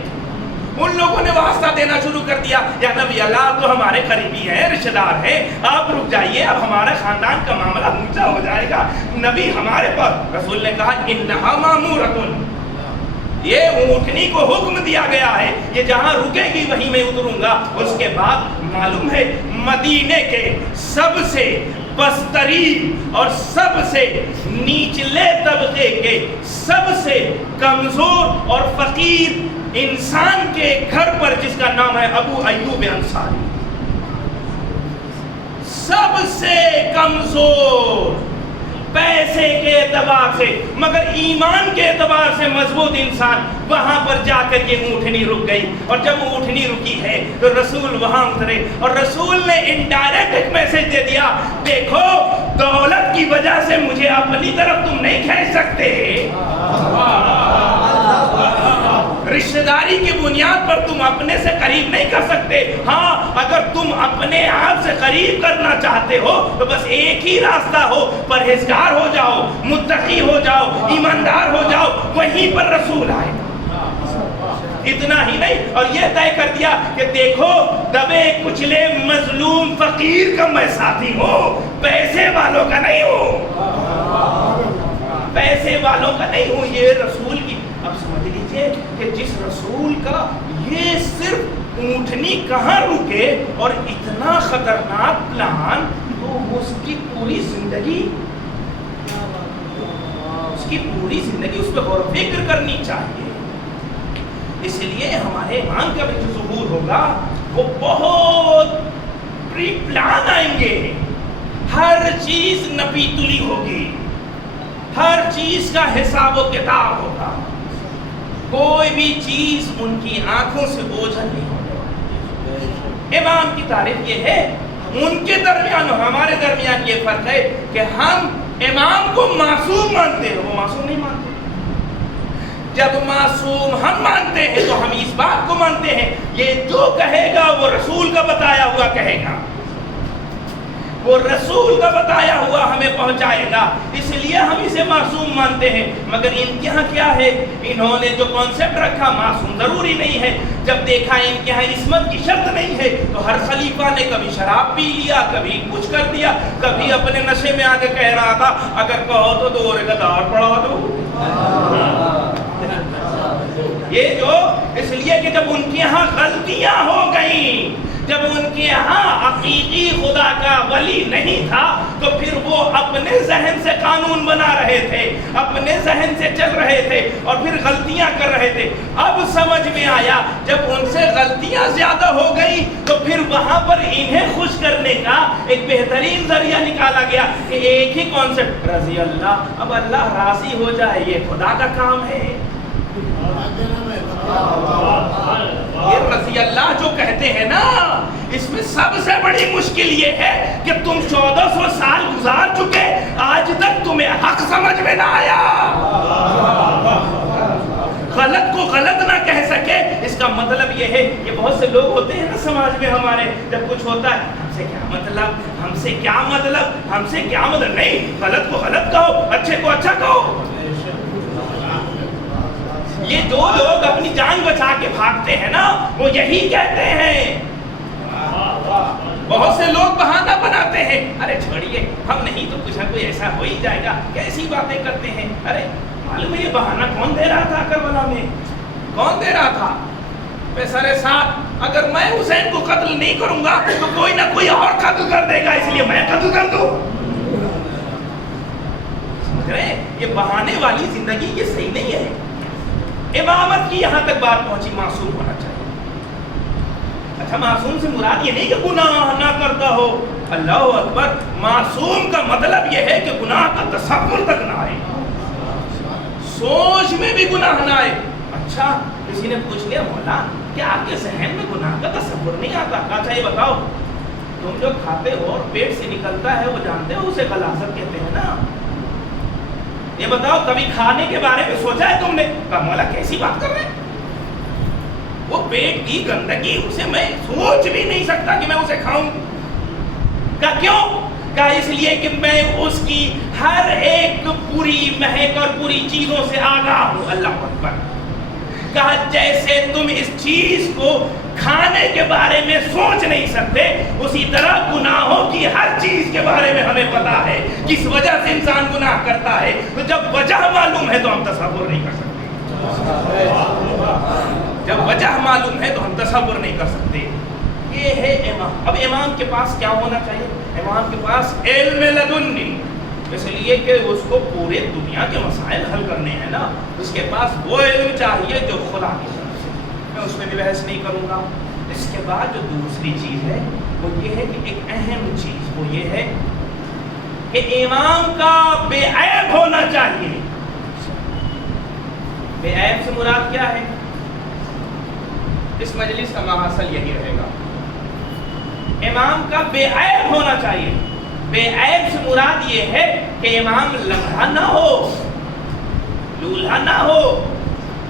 ان لوگوں نے واسطہ دینا شروع کر دیا، یا نبی اللہ تو ہمارے قریبی ہیں، رشتہ دار ہیں، آپ رک جائیے، اب ہمارے خاندان کا معاملہ اونچا ہو جائے گا، نبی ہمارے پر۔ رسول نے کہا انہا مامورتن، یہ اونٹنی کو حکم دیا گیا ہے، یہ جہاں رکے گی وہیں میں اتروں گا۔ اس کے بعد معلوم ہے مدینے کے سب سے بسترین اور سب سے نیچلے طبقے کے سب سے کمزور اور فقیر انسان کے گھر پر، جس کا نام ہے ابو ایوب انصاری، سب سے کمزور پیسے کے اعتبار سے مگر ایمان کے اعتبار سے مضبوط انسان، وہاں پر جا کر یہ اونٹنی رک گئی۔ اور جب اونٹنی رکی ہے تو رسول وہاں اترے، اور رسول نے انڈائریکٹ ایک میسج دے دیا، دیکھو دولت کی وجہ سے مجھے اپنی طرف تم نہیں کھینچ سکتے، رشتہ داری کی بنیاد پر تم اپنے سے قریب نہیں کر سکتے، ہاں اگر تم اپنے آپ سے قریب کرنا چاہتے ہو تو بس ایک ہی راستہ ہو، پرہیزگار ہو جاؤ، متقی ہو جاؤ، ایماندار ہو جاؤ، وہیں پر رسول آئے۔ اتنا ہی نہیں، اور یہ طے کر دیا کہ دیکھو دبے کچلے مظلوم فقیر کا میں ساتھی ہوں، پیسے والوں کا نہیں ہوں، پیسے والوں کا نہیں ہوں، یہ رسول کی۔ اب سمجھ لیجئے کہ جس رسول کا یہ صرف اونٹنی کہاں رکے اور اتنا خطرناک پلان، تو اس کی پوری زندگی اس پہ غور و فکر کرنی چاہیے۔ اس لیے ہمارے ایمان کا بھی جو ظہور ہوگا وہ بہت پری پلان آئیں گے، ہر چیز نپی تلی ہوگی، ہر چیز کا حساب و کتاب ہوگا، کوئی بھی چیز ان کی آنکھوں سے اوجھل نہیں ہونے والی۔ امام کی تعریف یہ ہے، ان کے درمیان اور ہمارے درمیان یہ فرق ہے کہ ہم امام کو معصوم مانتے ہیں، وہ معصوم نہیں مانتے۔ جب معصوم ہم مانتے ہیں تو ہم اس بات کو مانتے ہیں یہ جو کہے گا وہ رسول کا بتایا ہوا کہے گا، وہ رسول کا بتایا ہوا ہمیں پہنچائے گا، اس لیے ہم اسے معصوم مانتے ہیں۔ مگر ان کے ہاں کیا ہے، انہوں نے جو کانسیپٹ رکھا معصوم ضروری نہیں ہے، جب دیکھا ان کے ہاں عصمت کی شرط نہیں ہے تو ہر خلیفہ نے کبھی شراب پی لیا، کبھی کچھ کر دیا، کبھی اپنے نشے میں آگے کہہ رہا تھا اگر کہو تو 2 رکعت اور پڑھا دو۔ یہ جو اس لیے کہ جب ان کے ہاں غلطیاں ہو گئیں، جب ان کے ہاں حقیقی خدا کا ولی نہیں تھا تو پھر وہ اپنے ذہن سے قانون بنا رہے تھے، اپنے ذہن سے چل رہے تھے اور پھر غلطیاں کر رہے تھے۔ اب سمجھ میں آیا جب ان سے غلطیاں زیادہ ہو گئی تو پھر وہاں پر انہیں خوش کرنے کا ایک بہترین ذریعہ نکالا گیا کہ ایک ہی کانسیپٹ رضی اللہ، اب اللہ راضی ہو جائے یہ خدا کا کام ہے۔ یہ رضی اللہ جو کہتے ہیں نا، اس میں سب سے بڑی مشکل یہ ہے کہ تم 1400 سال گزار چکے، آج تک تمہیں حق سمجھ میں نہ آیا، غلط کو غلط نہ کہہ سکے۔ اس کا مطلب یہ ہے کہ بہت سے لوگ ہوتے ہیں نا سماج میں ہمارے، جب کچھ ہوتا ہے ہم سے کیا مطلب، ہم سے کیا مطلب، ہم سے کیا مطلب، نہیں، غلط کو غلط کہو، اچھے کو اچھا کہو۔ یہ جو لوگ اپنی جان بچا کے بھاگتے ہیں نا وہ یہی کہتے ہیں۔ بہت سے لوگ بہانہ بناتے ہیں، ارے چھوڑیے ہم نہیں تو کچھ نہ کوئی ایسا ہو ہی جائے گا، کیسی باتیں کرتے ہیں۔ ارے معلوم ہے یہ بہانہ کون دے رہا تھا کربلا میں، کون دے رہا تھا؟ پیسر ساتھ اگر میں حسین کو قتل نہیں کروں گا تو کوئی نہ کوئی اور قتل کر دے گا، اس لیے میں قتل کر دوں. سمجھ رہے ہیں؟ یہ بہانے والی زندگی یہ صحیح نہیں ہے. امامت کی یہاں تک بات پہنچی، معصوم ہونا چاہیے. اچھا معصوم سے مراد یہ نہیں کہ گناہ نہ کرتا ہو. اللہ اکبر، معصوم کا مطلب یہ ہے کہ گناہ کا تصور تک نہ آئے، سوچ میں بھی گناہ نہ آئے. اچھا کسی نے پوچھ لیا مولا کیا آپ کے ذہن میں گناہ کا تصور نہیں آتا؟ اچھا یہ بتاؤ تم جو کھاتے ہو اور پیٹ سے نکلتا ہے وہ جانتے ہو اسے غلاظت کہتے ہیں نا. یہ بتاؤ کبھی کھانے کے بارے میں سوچا ہے تم نے؟ کہا مولا کیسی بات کر رہے ہیں، وہ پیٹ کی گندگی اسے میں سوچ بھی نہیں سکتا کہ میں اسے کھاؤں. کہا کیوں؟ کہا اس لیے کہ میں اس کی ہر ایک بری مہک اور بری چیزوں سے آگاہ ہوں. اللہ اکبر. کہا جیسے تم اس چیز کو کھانے کے بارے میں سوچ نہیں سکتے، اسی طرح گناہوں کی ہر چیز کے بارے میں ہمیں پتا ہے کس وجہ سے انسان گناہ کرتا ہے. تو جب وجہ معلوم ہے تو ہم تصور نہیں کر سکتے. جب وجہ معلوم ہے تو ہم تصور نہیں کر سکتے. یہ ہے امام. اب امام کے پاس کیا ہونا چاہیے؟ امام کے پاس علم لدنی، اس لیے کہ اس کو پورے دنیا کے مسائل حل کرنے ہیں نا. اس کے پاس وہ علم چاہیے جو خدا کی طرف سے. میں اس میں بھی بحث نہیں کروں گا. اس کے بعد جو دوسری چیز ہے وہ یہ ہے کہ ایک اہم چیز وہ یہ ہے کہ امام کا بے عیب ہونا چاہیے. بے عیب سے مراد کیا ہے؟ اس مجلس کا محاصل یہی رہے گا. امام کا بے عیب ہونا چاہیے. بے عیب سے مراد یہ ہے کہ امام لنگڑا نہ ہو، لولہا نہ ہو،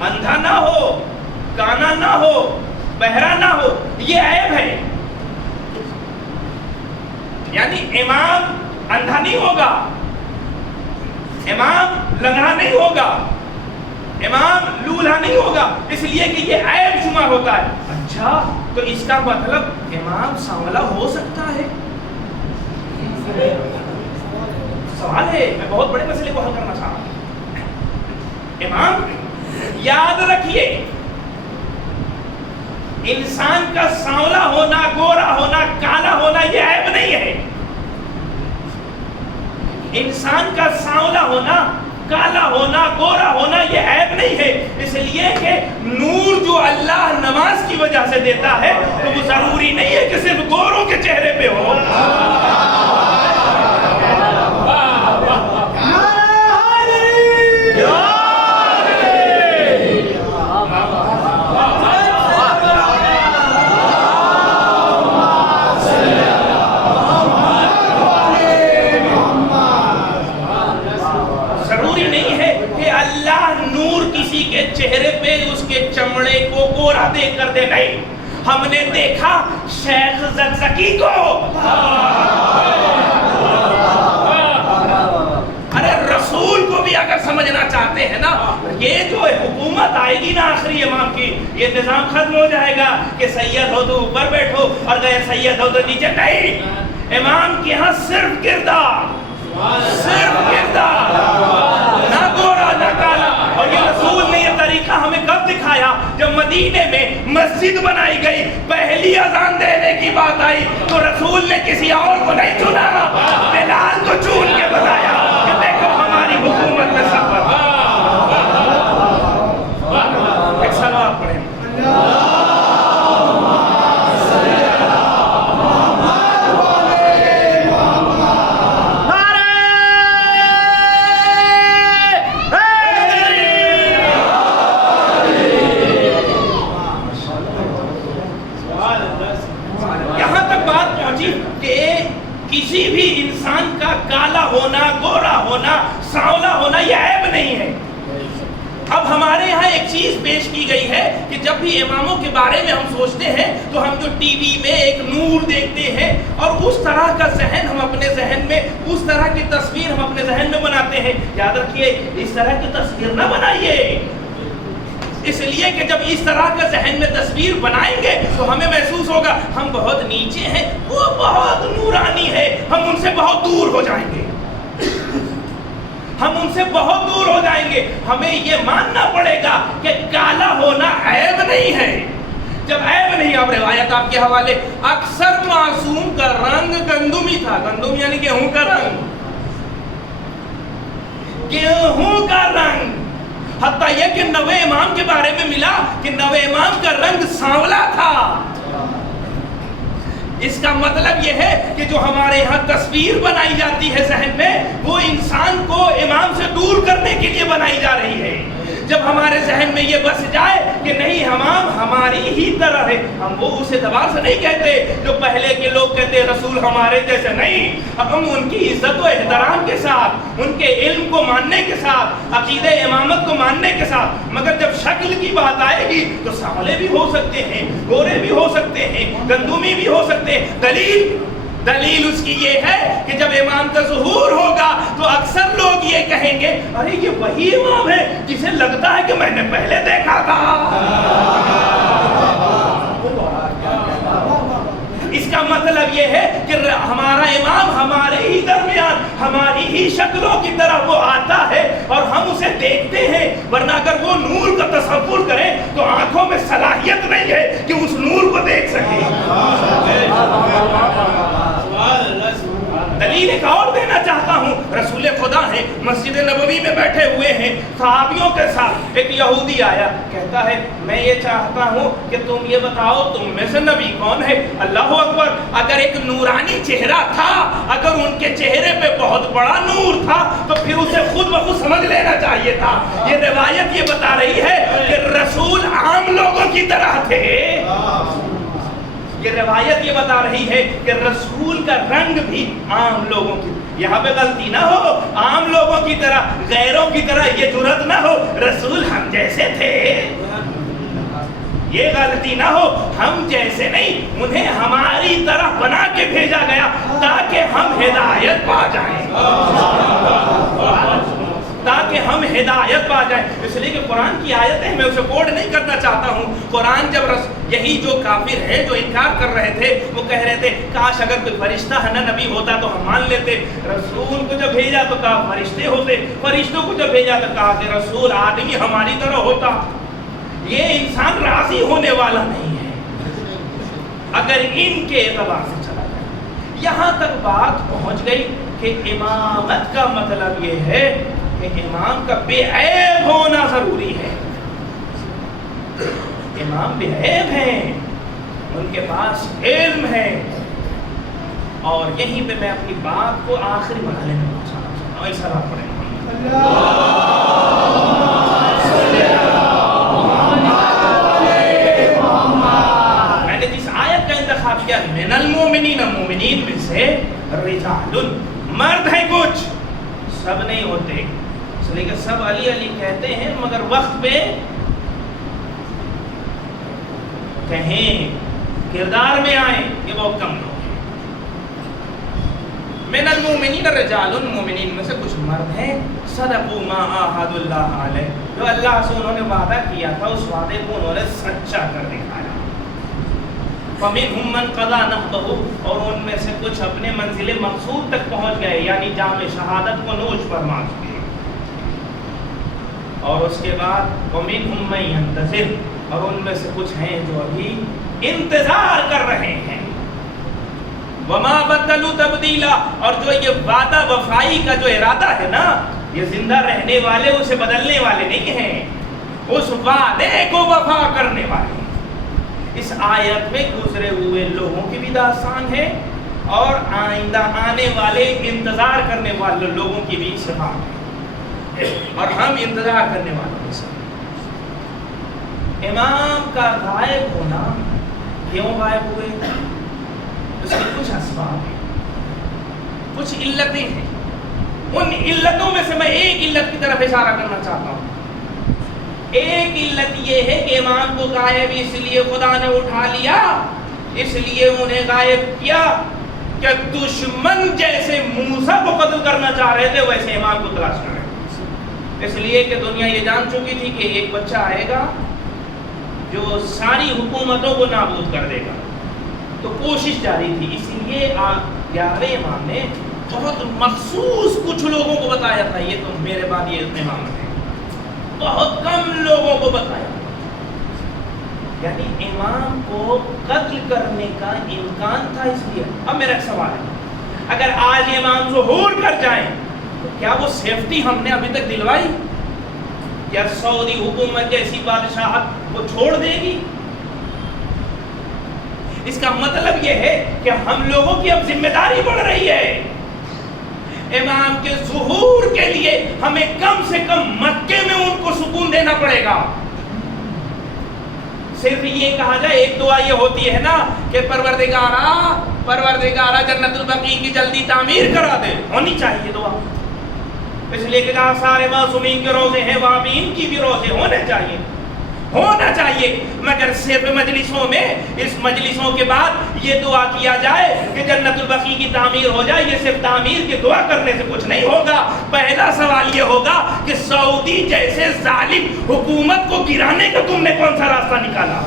اندھا نہ ہو، کانا نہ ہو، بہرا نہ ہو. یہ عیب ہے. یعنی امام اندھا نہیں ہوگا، امام لنگڑا نہیں ہوگا، امام لولہا نہیں ہوگا، اس لیے کہ یہ عیب شمار ہوتا ہے. اچھا تو اس کا مطلب امام سانولا ہو سکتا ہے؟ سوال ہے، میں بہت بڑے مسئلے کو حل کرنا چاہ رہا ہوں. امام یاد رکھیے انسان کا سانولا ہونا، گورا ہونا، کالا ہونا یہ عیب نہیں ہے. انسان کا سانولا ہونا، کالا ہونا، گورا ہونا یہ عیب نہیں ہے. اس لیے کہ نور جو اللہ نماز کی وجہ سے دیتا ہے تو وہ ضروری نہیں ہے کہ صرف گوروں کے چہرے پہ ہو. چہرے پہ اس کے چمڑے کو گورا دیکھ کر دے نہیں. ہم نے دیکھا شیخ زکزکی کو. ارے رسول کو بھی اگر سمجھنا چاہتے ہیں نا، یہ جو حکومت آئے گی نا آخری امام کی، یہ نظام ختم ہو جائے گا کہ سید ہو تو اوپر بیٹھو اور غیر سید ہو تو نیچے. نہیں، امام کے ہاں صرف کردار، صرف کردار، نہ گورا نہ کالا. اور یہ رسول نے یہ طریقہ ہمیں کب دکھایا؟ جب مدینے میں مسجد بنائی گئی، پہلی اذان دینے کی بات آئی تو رسول نے کسی اور کو نہیں چنا، بلال کو چون کے بتایا کہ دیکھو ہماری حکومت میں سب پر. ایک سلوات پڑھیں. کسی بھی انسان کا کالا ہونا، گورا ہونا، سانولا ہونا یہ عیب نہیں ہے. اب ہمارے یہاں ایک چیز پیش کی گئی ہے کہ جب بھی اماموں کے بارے میں ہم سوچتے ہیں تو ہم جو ٹی وی میں ایک نور دیکھتے ہیں اور اس طرح کا ذہن ہم اپنے ذہن میں، اس طرح کی تصویر ہم اپنے ذہن میں بناتے ہیں. یاد رکھیے اس طرح کی تصویر نہ بنائیے. اس لیے کہ جب اس طرح کا ذہن میں تصویر بنائیں گے تو ہمیں محسوس ہوگا ہم بہت نیچے ہیں، وہ بہت نورانی ہے، ہم ان سے بہت دور ہو جائیں گے. ہم ان سے بہت دور ہو جائیں گے. ہمیں یہ ماننا پڑے گا کہ کالا ہونا عیب نہیں ہے، جب عیب نہیں، اب روایت آپ کے حوالے، اکثر معصوم کا رنگ گندمی تھا، گندم یعنی گیہوں کا رنگ، گیہوں کا رنگ، حتیٰ یہ کہ نوے امام کے بارے میں ملا کہ نوے امام کا رنگ سانولا تھا۔ اس کا مطلب یہ ہے کہ جو ہمارے ہاں تصویر بنائی جاتی ہے ذہن میں، وہ انسان کو امام سے دور کرنے کے لیے بنائی جا رہی ہے۔ جب ہمارے ذہن میں یہ بس جائے کہ نہیں امام ہماری ہی طرح ہے، ہم وہ اس اعتبار سے نہیں کہتے جو پہلے کے لوگ کہتے رسول ہمارے جیسے، نہیں، ہم ان کی عزت و احترام کے ساتھ، ان کے علم کو ماننے کے ساتھ، عقیدہ امامت کو ماننے کے ساتھ، مگر جب شکل کی بات آئے گی تو سانولے بھی ہو سکتے ہیں، گورے بھی ہو سکتے ہیں، گندمی بھی ہو سکتے ہیں۔ دلیل اس کی یہ ہے کہ جب امام کا ظہور ہوگا تو اکثر لوگ یہ کہیں گے ارے یہ وہی امام ہے جسے لگتا ہے کہ میں نے پہلے دیکھا تھا۔ اس کا مطلب یہ ہے کہ ہمارا امام ہمارے ہی درمیان، ہماری ہی شکلوں کی طرح وہ آتا ہے اور ہم اسے دیکھتے ہیں، ورنہ اگر وہ نور کا تصور کریں تو آنکھوں میں صلاحیت نہیں ہے کہ اس نور کو دیکھ سکیں۔ دلیل ایک اور دینا چاہتا ہوں، رسول خدا ہیں، مسجد نبوی میں بیٹھے ہوئے ہیں صحابیوں کے ساتھ، ایک یہودی آیا، کہتا ہے میں یہ چاہتا ہوں کہ تم یہ بتاؤ تم میں سے نبی کون ہے؟ اللہ اکبر! اگر ایک نورانی چہرہ تھا، اگر ان کے چہرے پہ بہت بڑا نور تھا تو پھر اسے خود بخود سمجھ لینا چاہیے تھا۔ یہ روایت یہ بتا رہی ہے کہ رسول عام لوگوں کی طرح تھے۔ یہ روایت یہ بتا رہی ہے کہ رسول کا رنگ بھی عام لوگوں کی، یہاں پہ غلطی نہ ہو، عام لوگوں کی طرح، غیروں کی طرح یہ جرات نہ ہو رسول ہم جیسے تھے، یہ غلطی نہ ہو، ہم جیسے نہیں، انہیں ہماری طرح بنا کے بھیجا گیا تاکہ ہم ہدایت پا جائیں، تاکہ ہم ہدایت پا جائیں۔ اس لیے کہ قرآن کی آیتیں میں اسے کوڈ نہیں کرنا چاہتا ہوں۔ قرآن جب یہی جو کافر ہیں جو انکار کر رہے تھے وہ کہہ رہے تھے کاش اگر کوئی فرشتہ ہے نہ نبی ہوتا تو ہم مان لیتے، رسول کو جب بھیجا تو کہا فرشتے ہوتے، فرشتوں کو جب بھیجا تو کہا کہ رسول آدمی ہماری طرح ہوتا۔ یہ انسان راضی ہونے والا نہیں ہے اگر ان کے اعتبار سے چلا جائے۔ یہاں تک بات پہنچ گئی کہ امامت کا مطلب یہ ہے کہ امام کا بے عیب ہونا ضروری ہے۔ امام بے عیب ہیں، ان کے پاس علم ہے، اور یہیں پہ میں اپنی بات کو آخری مرحلے میں پہنچانا چاہتا ہوں۔ ایسا آپ پڑھیں میں نے جس آیت کا انتخاب کیا، من المومنین، مومنین میں سے رجال، مرد ہیں کچھ، سب نہیں ہوتے، اس لیے کہ سب علی علی کہتے ہیں مگر وقت پہ کہیں کردار میں آئیں یہ بہت کم لوگ ہیں۔ من المومنین رجال، مومنین میں سے کچھ مرد ہیں، صدقوا ما عاہدوا اللہ علیہ، جو اللہ سے انہوں نے وعدہ کیا تھا اس وعدے کو انہوں نے سچا کر دکھایا۔ فَمِنْهُمْ مَنْ قَضَى نَحْبَهُ، اور ان میں سے کچھ اپنے منزل مقصود تک پہنچ گئے، یعنی جام شہادت کو نوش فرما چکے۔ اور اس کے بعد وَمِنْهُمْ مَنْ يَنْتَظِرُ، اور ان میں سے کچھ ہیں جو ابھی انتظار کر رہے ہیں۔ وَمَا بَدَّلُوا تَبْدِيلًا، اور جو یہ وعدہ وفائی کا جو ارادہ ہے نا، یہ زندہ رہنے والے اسے بدلنے والے نہیں ہیں، اس وعدے کو وفا کرنے والے۔ اس آیت میں گزرے ہوئے لوگوں کی بھی داستان ہے اور آئندہ آنے والے انتظار کرنے والے لوگوں کی بھی صفات ہے، اور ہم انتظار کرنے والوں میں سے۔ امام کا غائب ہونا کیوں غائب ہوئے؟ اس کے کچھ اسباب ہیں، کچھ علتیں ہیں۔ ان علتوں میں سے میں ایک علت کی طرف اشارہ کرنا چاہتا ہوں۔ ایک علت یہ ہے کہ امام کو غائب اس لیے خدا نے اٹھا لیا، اس لیے انہیں غائب کیا کہ دشمن جیسے موسیٰ کو قتل کرنا چاہ رہے تھے ویسے امام کو تلاش کر رہے تھے، اس لیے کہ دنیا یہ جان چکی تھی کہ ایک بچہ آئے گا جو ساری حکومتوں کو نابود کر دے گا، تو کوشش جاری تھی۔ اسی لیے 11ویں امام نے بہت مخصوص کچھ لوگوں کو بتایا تھا یہ تو میرے بعد یہ امام ہے، بہت کم لوگوں کو بتایا یعنی امام کو قتل کرنے کا امکان تھا اس لیے. اب میرا ایک سوال ہے، اگر آج امام ظہور کر جائیں تو کیا وہ سیفٹی ہم نے ابھی تک دلوائی؟ کیا سعودی حکومت جیسی بادشاہت کو چھوڑ دے گی؟ اس کا مطلب یہ ہے کہ ہم لوگوں کی اب ذمہ داری بڑھ رہی ہے. امام کے ظہور کے لیے ہمیں کم سے کم مکے میں ان کو سکون دینا پڑے گا. صرف یہ کہا جائے، ایک دعا یہ ہوتی ہے نا کہ پروردگارا جنت البقیع کی جلدی تعمیر کرا دے، ہونی چاہیے دعا. اس لیے کہ جہاں سارے معصومین کے روزے ہیں وہاں بھی ان کی بھی روزے ہونا چاہیے. مگر صرف مجلسوں میں، اس مجلسوں کے بعد یہ دعا کیا جائے کہ جنت البقیع کی تعمیر ہو جائے، یہ صرف تعمیر کی دعا کرنے سے کچھ نہیں ہوگا. پہلا سوال یہ ہوگا کہ سعودی جیسے ظالم حکومت کو گرانے کا تم نے کون سا راستہ نکالا؟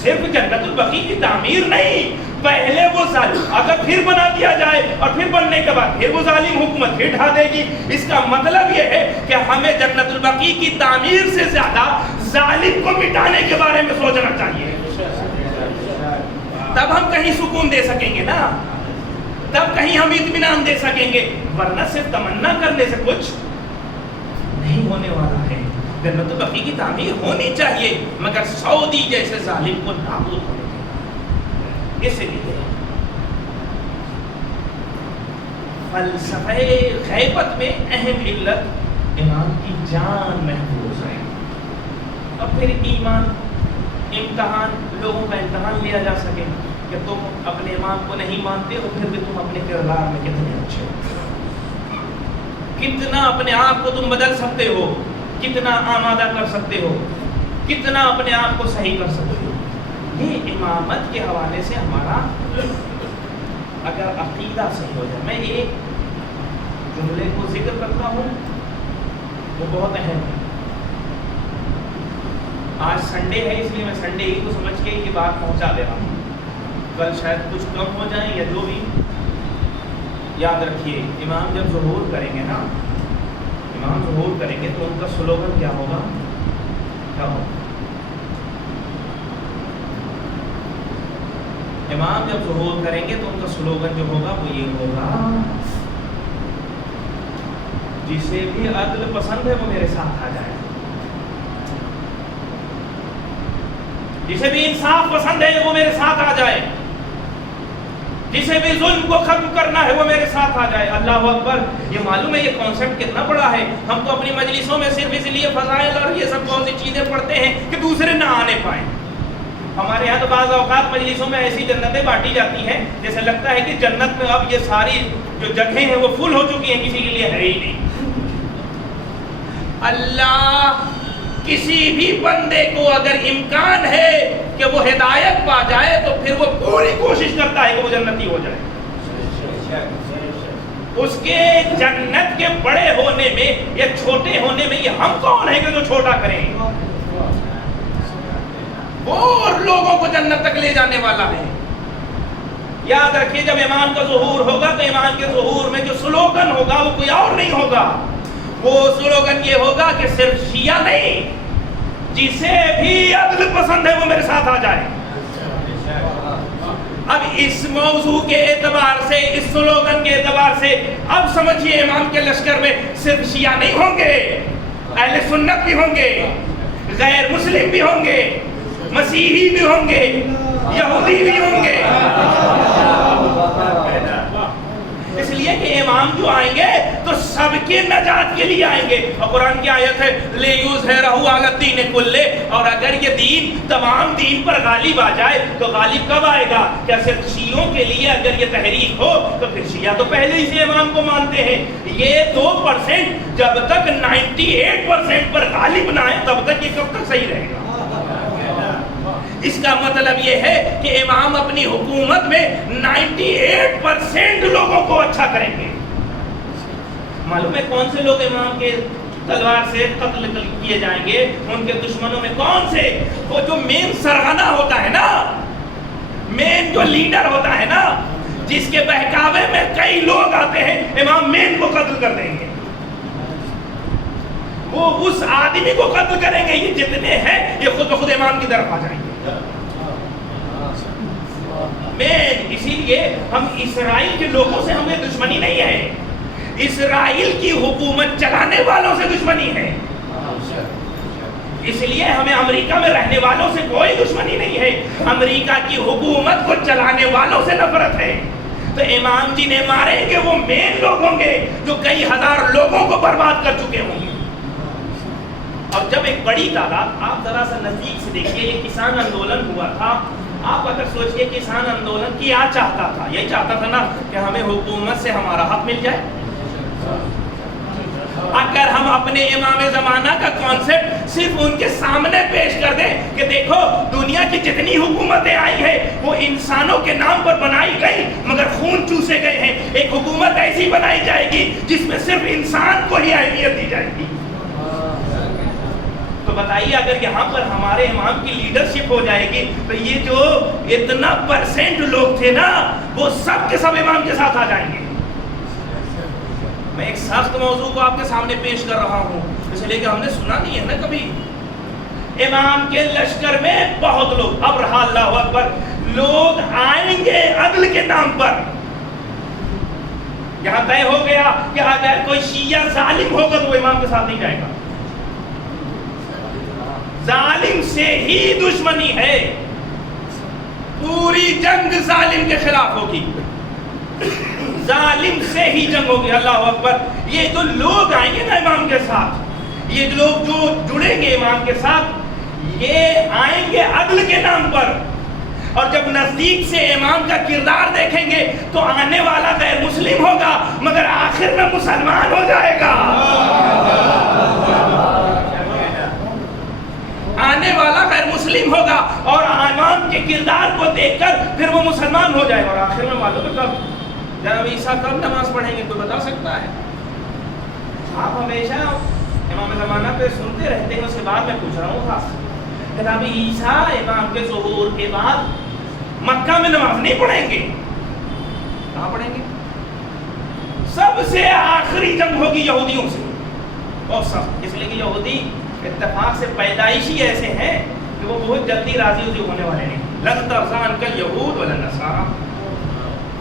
صرف جنت البقیع کی تعمیر نہیں، پہلے وہ ظالم اگر پھر بنا دیا جائے اور پھر بننے کے بعد پھر وہ ظالم حکومت پھر ڈھا دے گی. اس کا مطلب یہ ہے کہ ہمیں جنت البقیع کی تعمیر سے زیادہ ظالم کو مٹانے کے بارے میں سوچنا چاہیے. تب ہم کہیں سکون دے سکیں گے نا، تب کہیں ہم اطمینان دے سکیں گے، ورنہ صرف تمنا کرنے سے کچھ نہیں ہونے والا ہے. جنت البقیع کی تعمیر ہونی چاہیے مگر سعودی جیسے ظالم کو نابود ہونے چاہیے. اس لیے فلسفہ غیبت میں اہم علت امام کی جان محفوظ ہے. اور پھر ایمان امتحان، لوگوں کا امتحان لیا جا سکے کہ تم اپنے امام کو نہیں مانتے ہو، پھر بھی تم اپنے کردار میں کتنے اچھے ہو، کتنا اپنے آپ کو تم بدل سکتے ہو، کتنا آمادہ کر سکتے ہو، کتنا اپنے آپ کو صحیح کر سکتے ہو. یہ امامت کے حوالے سے ہمارا اگر عقیدہ صحیح ہو جائے. میں ایک جملے کو ذکر کرتا ہوں، وہ بہت اہم ہے. آج سنڈے ہے اس لیے میں سنڈے ہی کو سمجھ کے یہ بات پہنچا دے رہا ہوں. کل شاید کچھ کم ہو جائیں یا جو بھی. یاد رکھیے، امام جب ظہور کریں گے نا، امام ظہور کریں گے تو ان کا سلوگن کیا ہوگا؟ امام جب ظہور کریں گے تو ان کا سلوگن جو ہوگا وہ یہ ہوگا، جسے بھی عدل پسند ہے وہ میرے ساتھ آ جائے، جسے بھی انصاف پسند ہے وہ میرے ساتھ آ جائے، جسے بھی ظلم کو ختم کرنا ہے وہ میرے ساتھ آ جائے. اللہ اکبر. یہ معلوم ہے یہ کانسیپٹ کتنا بڑا ہے. ہم تو اپنی مجلسوں میں صرف اس لیے فضائل اور یہ سب بہت سی چیزیں پڑھتے ہیں کہ دوسرے نہ آنے پائیں. ہمارے یہاں تو بعض اوقات مجلسوں میں ایسی جنتیں بانٹی جاتی ہیں جیسے لگتا ہے کہ جنت میں اب یہ ساری جو جگہیں ہیں وہ فل ہو چکی ہیں، کسی کے لیے ہے ہی نہیں. اللہ کسی بھی بندے کو اگر امکان ہے کہ وہ ہدایت پا جائے تو پھر وہ پوری کوشش کرتا ہے کہ وہ جنتی ہو جائے. اس کے جنت کے بڑے ہونے میں یا چھوٹے ہونے میں یہ ہم کون ہیں کہ جو چھوٹا کریں؟ اور لوگوں کو جنت تک لے جانے والا ہے. یاد رکھیے جب امام کا ظہور ہوگا تو امام کے ظہور میں جو سلوگن ہوگا وہ کوئی اور نہیں ہوگا. وہ سلوگن یہ ہوگا کہ صرف شیعہ نہیں، جسے بھی عدل پسند ہے وہ میرے ساتھ آ جائے. اب اس موضوع کے اعتبار سے، اس سلوگن کے اعتبار سے اب سمجھیے امام کے لشکر میں صرف شیعہ نہیں ہوں گے، اہل سنت بھی ہوں گے، غیر مسلم بھی ہوں گے، مسیحی بھی ہوں گے، یہودی بھی ہوں گے. اس لیے کہ امام جو آئیں گے تو سب کے نجات کے لیے آئیں گے. اور قرآن کی آیت ہے لِیُظْہِرَہُ عَلَى الدِّینِ کُلِّهِ. اور اگر یہ دین تمام دین پر غالب آ جائے تو غالب کب آئے گا؟ کیا صرف شیعوں کے لیے اگر یہ تحریک ہو تو پھر شیعہ تو پہلے ہی سے امام کو مانتے ہیں. یہ 2% جب تک 98% پر غالب نہ آئے تب تک یہ کب تک صحیح رہے گا؟ اس کا مطلب یہ ہے کہ امام اپنی حکومت میں 98% لوگوں کو اچھا کریں گے. معلوم ہے کون سے لوگ امام کے تلوار سے قتل کیے جائیں گے؟ ان کے دشمنوں میں کون سے؟ وہ جو مین سرغنہ ہوتا ہے نا، مین جو لیڈر ہوتا ہے نا، جس کے بہکاوے میں کئی لوگ آتے ہیں، امام مین کو قتل کر دیں گے. وہ اس آدمی کو قتل کریں گے. یہ جتنے ہیں یہ خود بخود امام کی طرف آ جائیں گے. اسی لیے ہم اسرائیل کے لوگوں سے ہمیں دشمنی نہیں ہے, اسرائیل کی حکومت چلانے والوں سے دشمنی ہے. اس لیے ہمیں امریکہ میں رہنے والوں سے کوئی دشمنی نہیں ہے, امریکہ کی حکومت کو چلانے والوں سے نفرت ہے. تو امام جی نے ماریں گے وہ مین لوگ ہوں گے جو کئی ہزار لوگوں کو برباد کر چکے ہوں گے. اور جب ایک بڑی تعداد, آپ ذرا سا نزدیک سے دیکھیے, یہ کسان آندولن ہوا تھا. آپ اگر سوچئے کسان آندولن کیا چاہتا تھا, یہی چاہتا تھا نا کہ ہمیں حکومت سے ہمارا حق مل جائے. اگر ہم اپنے امام زمانہ کا کانسیپٹ صرف ان کے سامنے پیش کر دیں کہ دیکھو دنیا کی جتنی حکومتیں آئی ہیں وہ انسانوں کے نام پر بنائی گئی مگر خون چوسے گئے ہیں, ایک حکومت ایسی بنائی جائے گی جس میں صرف انسان کو ہی اہمیت دی جائے گی. تو بتائیے اگر یہاں پر ہمارے امام کی لیڈرشپ ہو جائے گی تو یہ جو اتنا پرسنٹ لوگ تھے نا وہ سب کے سب امام کے ساتھ آ جائیں گے. میں ایک سخت موضوع کو آپ کے سامنے پیش کر رہا ہوں اس لیے کہ ہم نے سنا نہیں ہے نا کبھی. امام کے لشکر میں بہت لوگ, اب رہا اللہ اکبر, لوگ آئیں گے عدل کے نام پر. یہاں طے ہو گیا کہ اگر کوئی شیعہ ظالم ہوگا تو وہ امام کے ساتھ نہیں جائے گا. ظالم سے ہی دشمنی ہے, پوری جنگ ظالم کے خلاف ہوگی, ظالم سے ہی جنگ ہوگی. اللہ اکبر. یہ جو لوگ آئیں گے نا امام کے ساتھ, یہ لوگ جو جڑیں گے امام کے ساتھ یہ آئیں گے عدل کے نام پر, اور جب نزدیک سے امام کا کردار دیکھیں گے تو آنے والا غیر مسلم ہوگا مگر آخر میں مسلمان ہو جائے گا. آنے والا غیر مسلم ہوگا اور امام کے کردار کو دیکھ کر پھر وہ مسلمان ہو جائے گا. اور آخر میں معلوم ہے کب جناب عیسیٰ کب نماز پڑھیں گے کوئی بتا سکتا ہے؟ آپ ہمیشہ امام زمانہ پہ سنتے رہتے ہیں, اس کے بعد میں پوچھ رہا ہوں خاص جناب عیسیٰ امام کے ظہور کے بعد مکہ میں نماز نہیں پڑھیں گے, کہاں پڑھیں گے؟ سب سے آخری جنگ ہوگی یہودیوں سے, اور سب اس لیے کہ یہودی اتفاق سے پیدائشی ایسے ہیں کہ وہ بہت جلدی راضی ہونے والے نہیں. لن ترضى عنك اليهود ولا النصارى,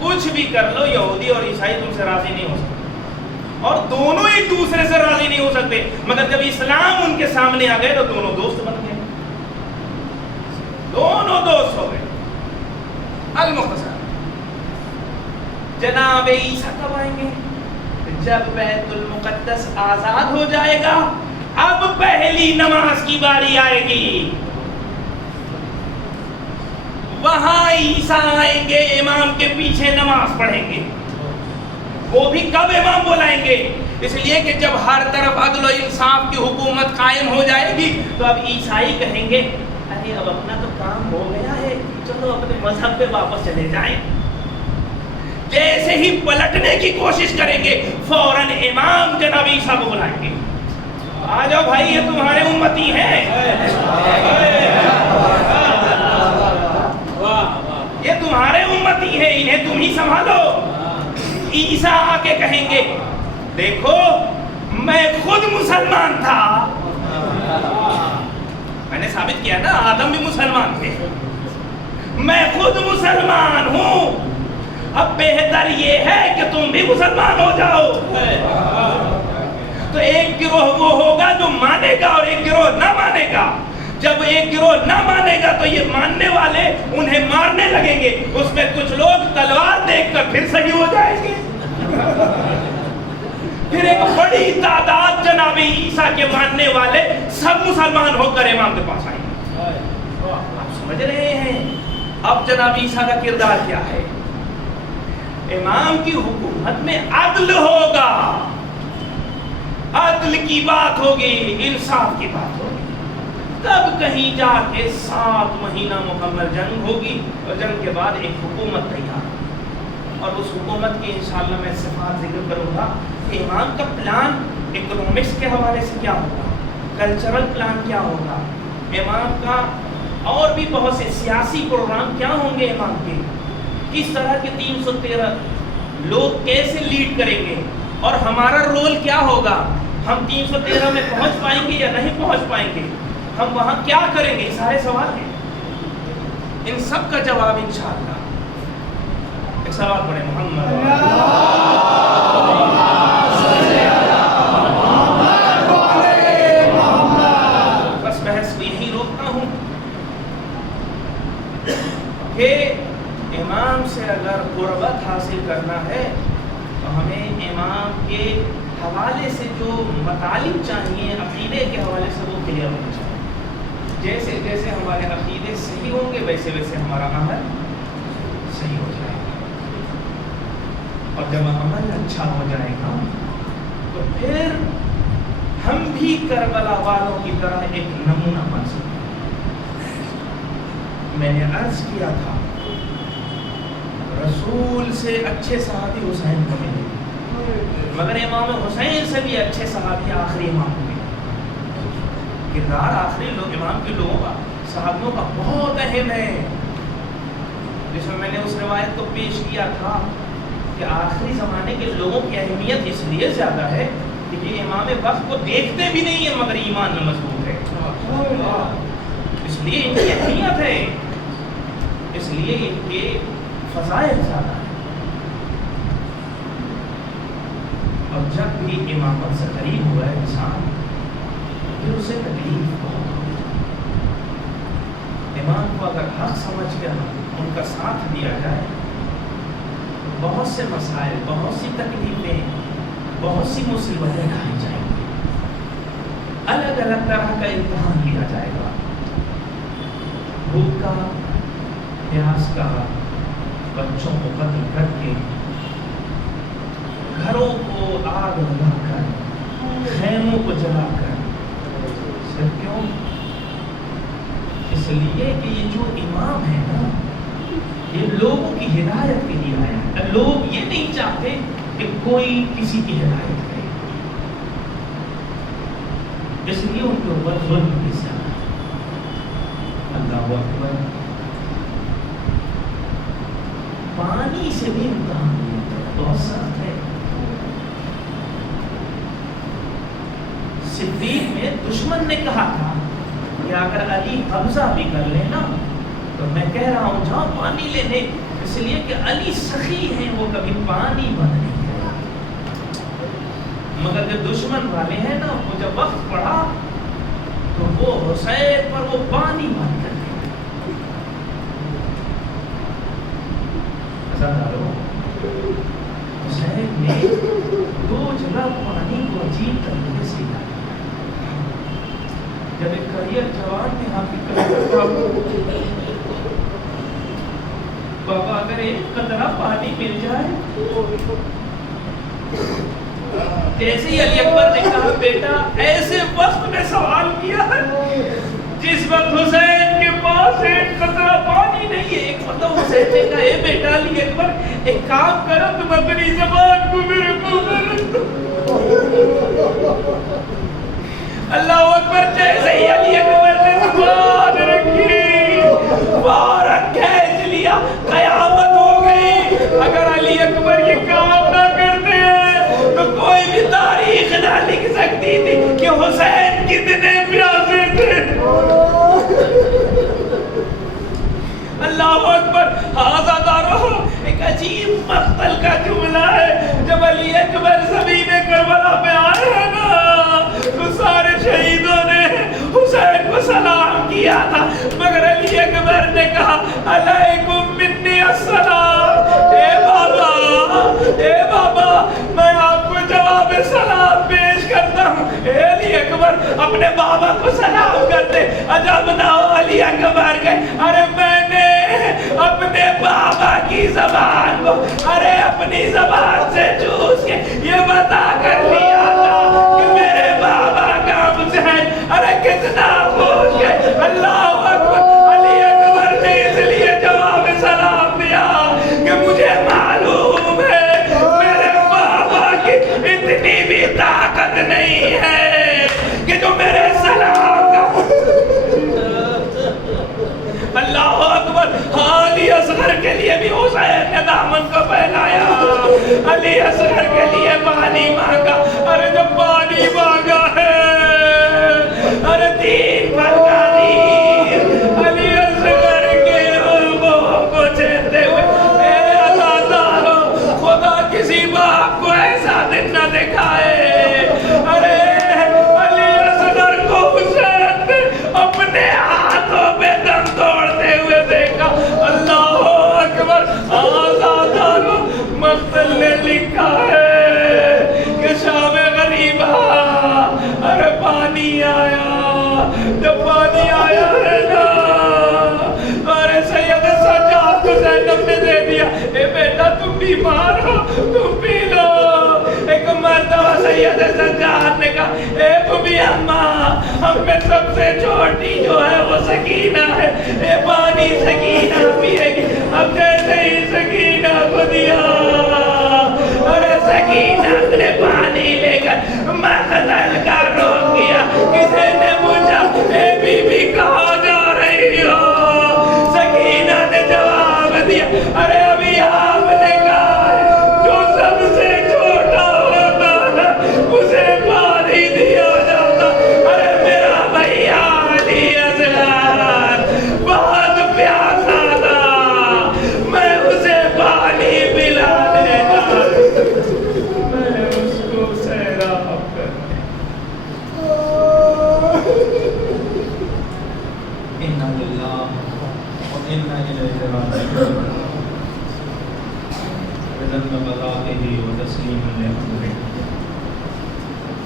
کچھ بھی کر لو یہودی اور عیسائی تم سے راضی نہیں ہو سکتے, اور دونوں ایک دوسرے سے راضی نہیں ہو سکتے. مگر جب اسلام ان کے سامنے آ گئے تو دونوں دوست بن گئے, دونوں دوست ہو گئے. المختصر جناب عیسیٰ کب آئیں گے؟ جب بیت المقدس آزاد ہو جائے گا, اب پہلی نماز کی باری آئے گی. وہاں عیسیٰ آئیں گے, امام کے پیچھے نماز پڑھیں گے. وہ بھی کب امام بلائیں گے؟ اس لیے کہ جب ہر طرف عدل و انصاف کی حکومت قائم ہو جائے گی تو اب عیسائی کہیں گے ارے اب اپنا تو کام ہو گیا ہے, چلو اپنے مذہب پہ واپس چلے جائیں. جیسے ہی پلٹنے کی کوشش کریں گے فوراً امام جناب عیسیٰ کو بلائیں گے, آ جاؤ بھائی یہ تمہارے امتی ہیں, یہ تمہارے امتی ہیں, انہیں تم ہی سنبھالو. عیسیٰ آ کے کہیں گے دیکھو میں خود مسلمان تھا, میں نے ثابت کیا نا آدم بھی مسلمان تھے, میں خود مسلمان ہوں, اب بہتر یہ ہے کہ تم بھی مسلمان ہو جاؤ. تو ایک گروہ وہ ہوگا جو مانے گا اور ایک گروہ نہ مانے گا. جب ایک گروہ نہ مانے گا تو یہ ماننے والے انہیں مارنے لگیں گے, اس میں کچھ لوگ تلوار دیکھ کر پھر صحیح ہو جائیں گے. پھر ایک بڑی تعداد جناب عیسیٰ کے ماننے والے سب مسلمان ہو کر امام کے پاس آئیں گے. آپ سمجھ رہے ہیں اب جناب عیسیٰ کا کردار کیا ہے؟ امام کی حکومت میں عدل ہوگا, عدل کی بات ہوگی, انصاف کی بات ہوگی. تب کہیں جا کے 7 مہینہ مکمل جنگ ہوگی اور جنگ کے بعد ایک حکومت تیار, اور اس حکومت کی انشاءاللہ میں صفات ذکر کروں گا کہ امام کا پلان اکنامکس کے حوالے سے کیا ہوگا, کلچرل پلان کیا ہوگا, امام کا اور بھی بہت سے سیاسی پروگرام کیا ہوں گے, امام کے کس طرح کے 313 لوگ کیسے لیڈ کریں گے, اور ہمارا رول کیا ہوگا. ہم 313 میں پہنچ پائیں گے یا نہیں پہنچ پائیں گے، ہم وہاں کیا کریں گے، یہ سارے سوال ہیں، ان سب کا جواب انشاءاللہ۔ ایک سوال پڑھیں محمد بس بحث کو یہی روکتا ہوں کہ امام سے اگر قربت حاصل کرنا ہے تو ہمیں امام کے حوالے سے جو مطالب چاہیے عقیدے کے حوالے سے وہ کلیئر ہونا چاہیے۔ جیسے جیسے ہمارے عقیدے صحیح ہوں گے ویسے ویسے ہمارا عمل صحیح ہو جائے گا، اور جب عمل اچھا ہو جائے گا تو پھر ہم بھی کربلا والوں کی طرح ایک نمونہ بن سکتے ہیں۔ میں نے عرض کیا تھا رسول سے اچھے صحابی حسین کو ملے، مگر امام حسین سے بھی اچھے صحابی آخری امام ہوئے۔ کردار آخری امام کے لوگوں کا، صحابیوں کا بہت اہم ہے، جس میں نے اس روایت کو پیش کیا تھا کہ آخری زمانے کے لوگوں کی اہمیت اس لیے زیادہ ہے کہ یہ امام وقت کو دیکھتے بھی نہیں ہیں مگر ایمان میں مضبوط ہے، اس لیے ان کی اہمیت ہے، اس لیے ان کے فضائل زیادہ ہیں۔ اور جب بھی امامت سے قریب ہوا ہے انسان پھر اسے تکلیف بہت ہوتی ہے۔ امام کو اگر حق سمجھ کر ان کا ساتھ دیا جائے تو بہت سے مسائل، بہت سی تکلیفیں، بہت سی مصیبتیں اٹھائی جائیں گی، الگ الگ طرح کا امتحان لیا جائے گا، بھوک کا، پیاس کا، بچوں کو قتل کر کے، گھروں کو آگ لگا کر، خیموں کو جلا کر، سب کیوں؟ اس لیے کہ یہ جو امام ہے نا یہ لوگوں کی ہدایت کے لیے آیا ہے، لوگ یہ نہیں چاہتے کہ کوئی کسی کی ہدایت کرے، اس لیے ان کے اوپر ظلم بھی زیادہ ہے۔ اللہ اکبر، پانی سے بھی امتحان بہت سخت ہے۔ صدیق میں دشمن نے کہا تھا کہ اگر علی قبضہ بھی کر لینا تو میں کہہ رہا ہوں جاؤ پانی لینے، اس لیے کہ علی سخی ہیں، وہ کبھی پانی بند نہیں کرے، مگر جب دشمن والے ہیں نا وہ جب وقت پڑا تو وہ حسین پر وہ پانی بند کر دیا۔ حسین نے 2 جگہ پانی کو عجیب طریقے سے لایا۔ جب ایک کریئر جوان نے بابا اگر ایک قطرہ پانی مل جائے، جیسے ہی علی اکبر نے کہا بیٹا ایسے وقت میں سوال کیا ہے جس وقت حسین کے پاس ایک قطرہ پانی نہیں ہے، ایک مطلب حسین نے کہا اے بیٹا علی اکبر ایک کام کرو تم اپنی زبان کو میرے منہ رکھ دو۔ اللہ اکبر، جیسے ہی علی اکبر نے زبان رکھی فوراً کھینچ لیا، قیامت ہو گئی۔ اگر علی اکبر یہ کام نہ کرتے تو کوئی بھی تاریخ نہ لکھ سکتی تھی کہ حسین کتنے پیاسے تھے۔ اللہ اکبر، ہاذا دارو، ایک عجیب مقتل کا جملہ ہے۔ جب علی اکبر زمین کربلا پہ آئے ہیں نا تو سارے شہیدوں نے حسین کو سلام کیا تھا، مگر علی اکبر نے کہا علیکم منی السلام۔ اے بابا میں آپ کو جواب سلام پیش کرتا ہوں۔ اے علی اکبر اپنے بابا کو سلام کرتے۔ عجب نہ ہو علی اکبر گئے، ارے میں نے اپنے بابا کی زبان کو اپنی زبان سے چوس کے یہ بتا کر لیا تھا کہ میرے بابا کا مجھے کتنا خوش ہے۔ اللہ اکبر، علی اکبر نے اس لیے جواب سلام دیا کہ مجھے معلوم ہے میرے بابا کی اتنی بھی طاقت نہیں ہے کہ جو میرے سلام کا۔ اللہ اکبر، حالی اصغر کے لیے بھی حسین نے دامن کو پھیلایا۔ علی اصغر کے لیے پانی مانگا. ارے جو پانی مانگا ہے، ارے دین پر کا دین علی اصغر کے منہ کو چھیدتے ہوئے. میرے اللہ تعالیٰ خدا کسی باپ کو ایسا دن نہ دکھائے. ارے علی اصغر کو حسین نے اپنے ہاتھوں پہ دم توڑتے ہوئے دیکھا. اللہ اکبر. آزادانو مقتل نے لکھا ہے کہ شام غریبہ ارے پانی آیا. جب پانی آیا ہے نا، ارے سید سجاد کو زینب نے دے دیا. اے بیٹا تم بیمار ہو، تم پی لو. ایک مرتبہ سید سجاد نے کہا اے بھومی اماں، ہم میں سب سے چھوٹی جو ہے وہ سکینہ ہے، اے پانی سکینہ پیے گی. اب جیسے ہی سکینہ کو دیا، ارے سکینہ نے پانی لے کر مقتل کا روک کیا. کسی نے پوچھا اے بی بی کہاں جا رہی ہو؟ سکینہ نے جواب دیا ارے ابھی آپ نے کہا جو سب سے چھوٹا ہوتا نا اسے پانی دیا جاتا. ارے میرا بھیا علی اصغر بہت پیاسا تھا، میں اسے پانی پلا دیتا، میں اس کو سیراب کر. اِنَّا لِلَّهِ وَإِنَّا إِلَيْهِ رَاجِعُونَ. رضا بذاته وتسليما لأمره.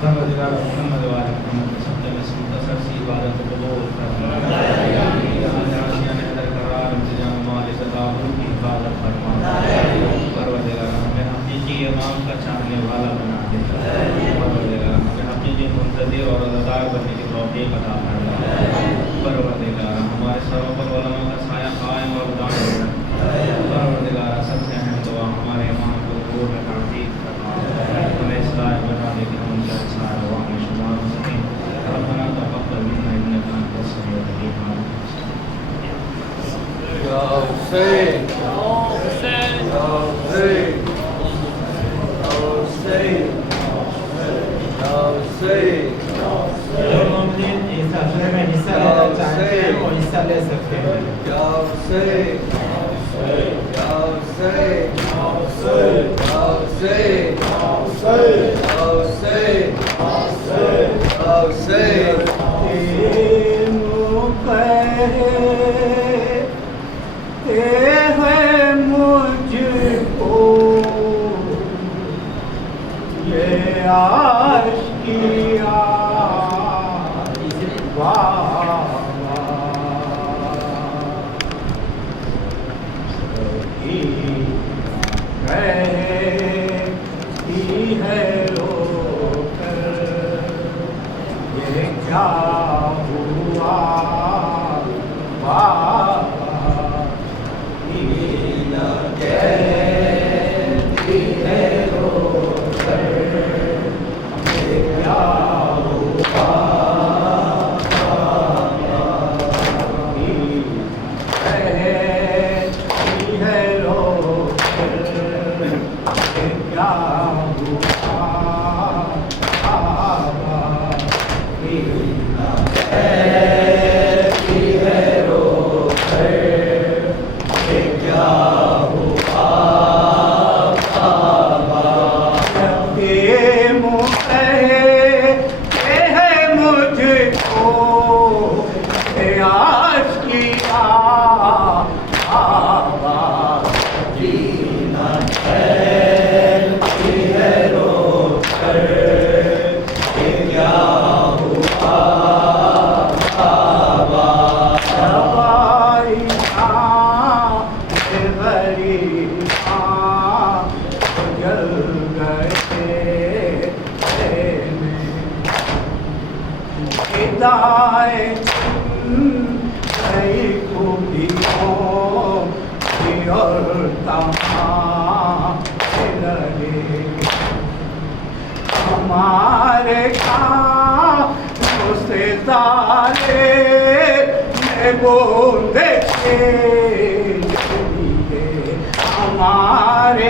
پروردگار محمد و آل محمد سب سے مختصر سی عبادت قبول فرما. آسیان حیدر قرار انتظام مالک داؤد کی حفاظت فرما. پروردگار ہمیں حقیقی امام کا چاہنے والا بنا دے. پروردگار ہمیں حقیقی منتظر اور رضادار بننے کی توفیق عطا فرما. پروردگار ہمارے سروں پر علماء کا سایہ قائم اور دائم رکھ. پروردگار سب سے اہم دعا ہمارے امام کو قبول میں تعظیم فرما. ہمیں اصلاح بنا دے کہ ہم ان کا اصلاح دعا میں شمار ہو سکیں. ربنا تقبل منا انك انت السميع العليم. یا حسین، یا حسین، یا حسین، یا حسین، یا حسین. جو ممکن اس حفلے میں حصہ لینا چاہتے ہیں وہ حصہ لے سکتے ہیں. یا حسین، یا حسین، یا حسین، یا حسین، یا حسین، یا حسین، یا حسین. ہے مجھ کو یہ عاشقی ہے رو کر یہ کیا ہوا ہمارے کام سے سارے میں بول کے ہمارے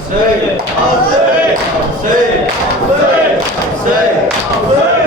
Say, I'll say, I'll say, I'll say, I'll say, I'll say.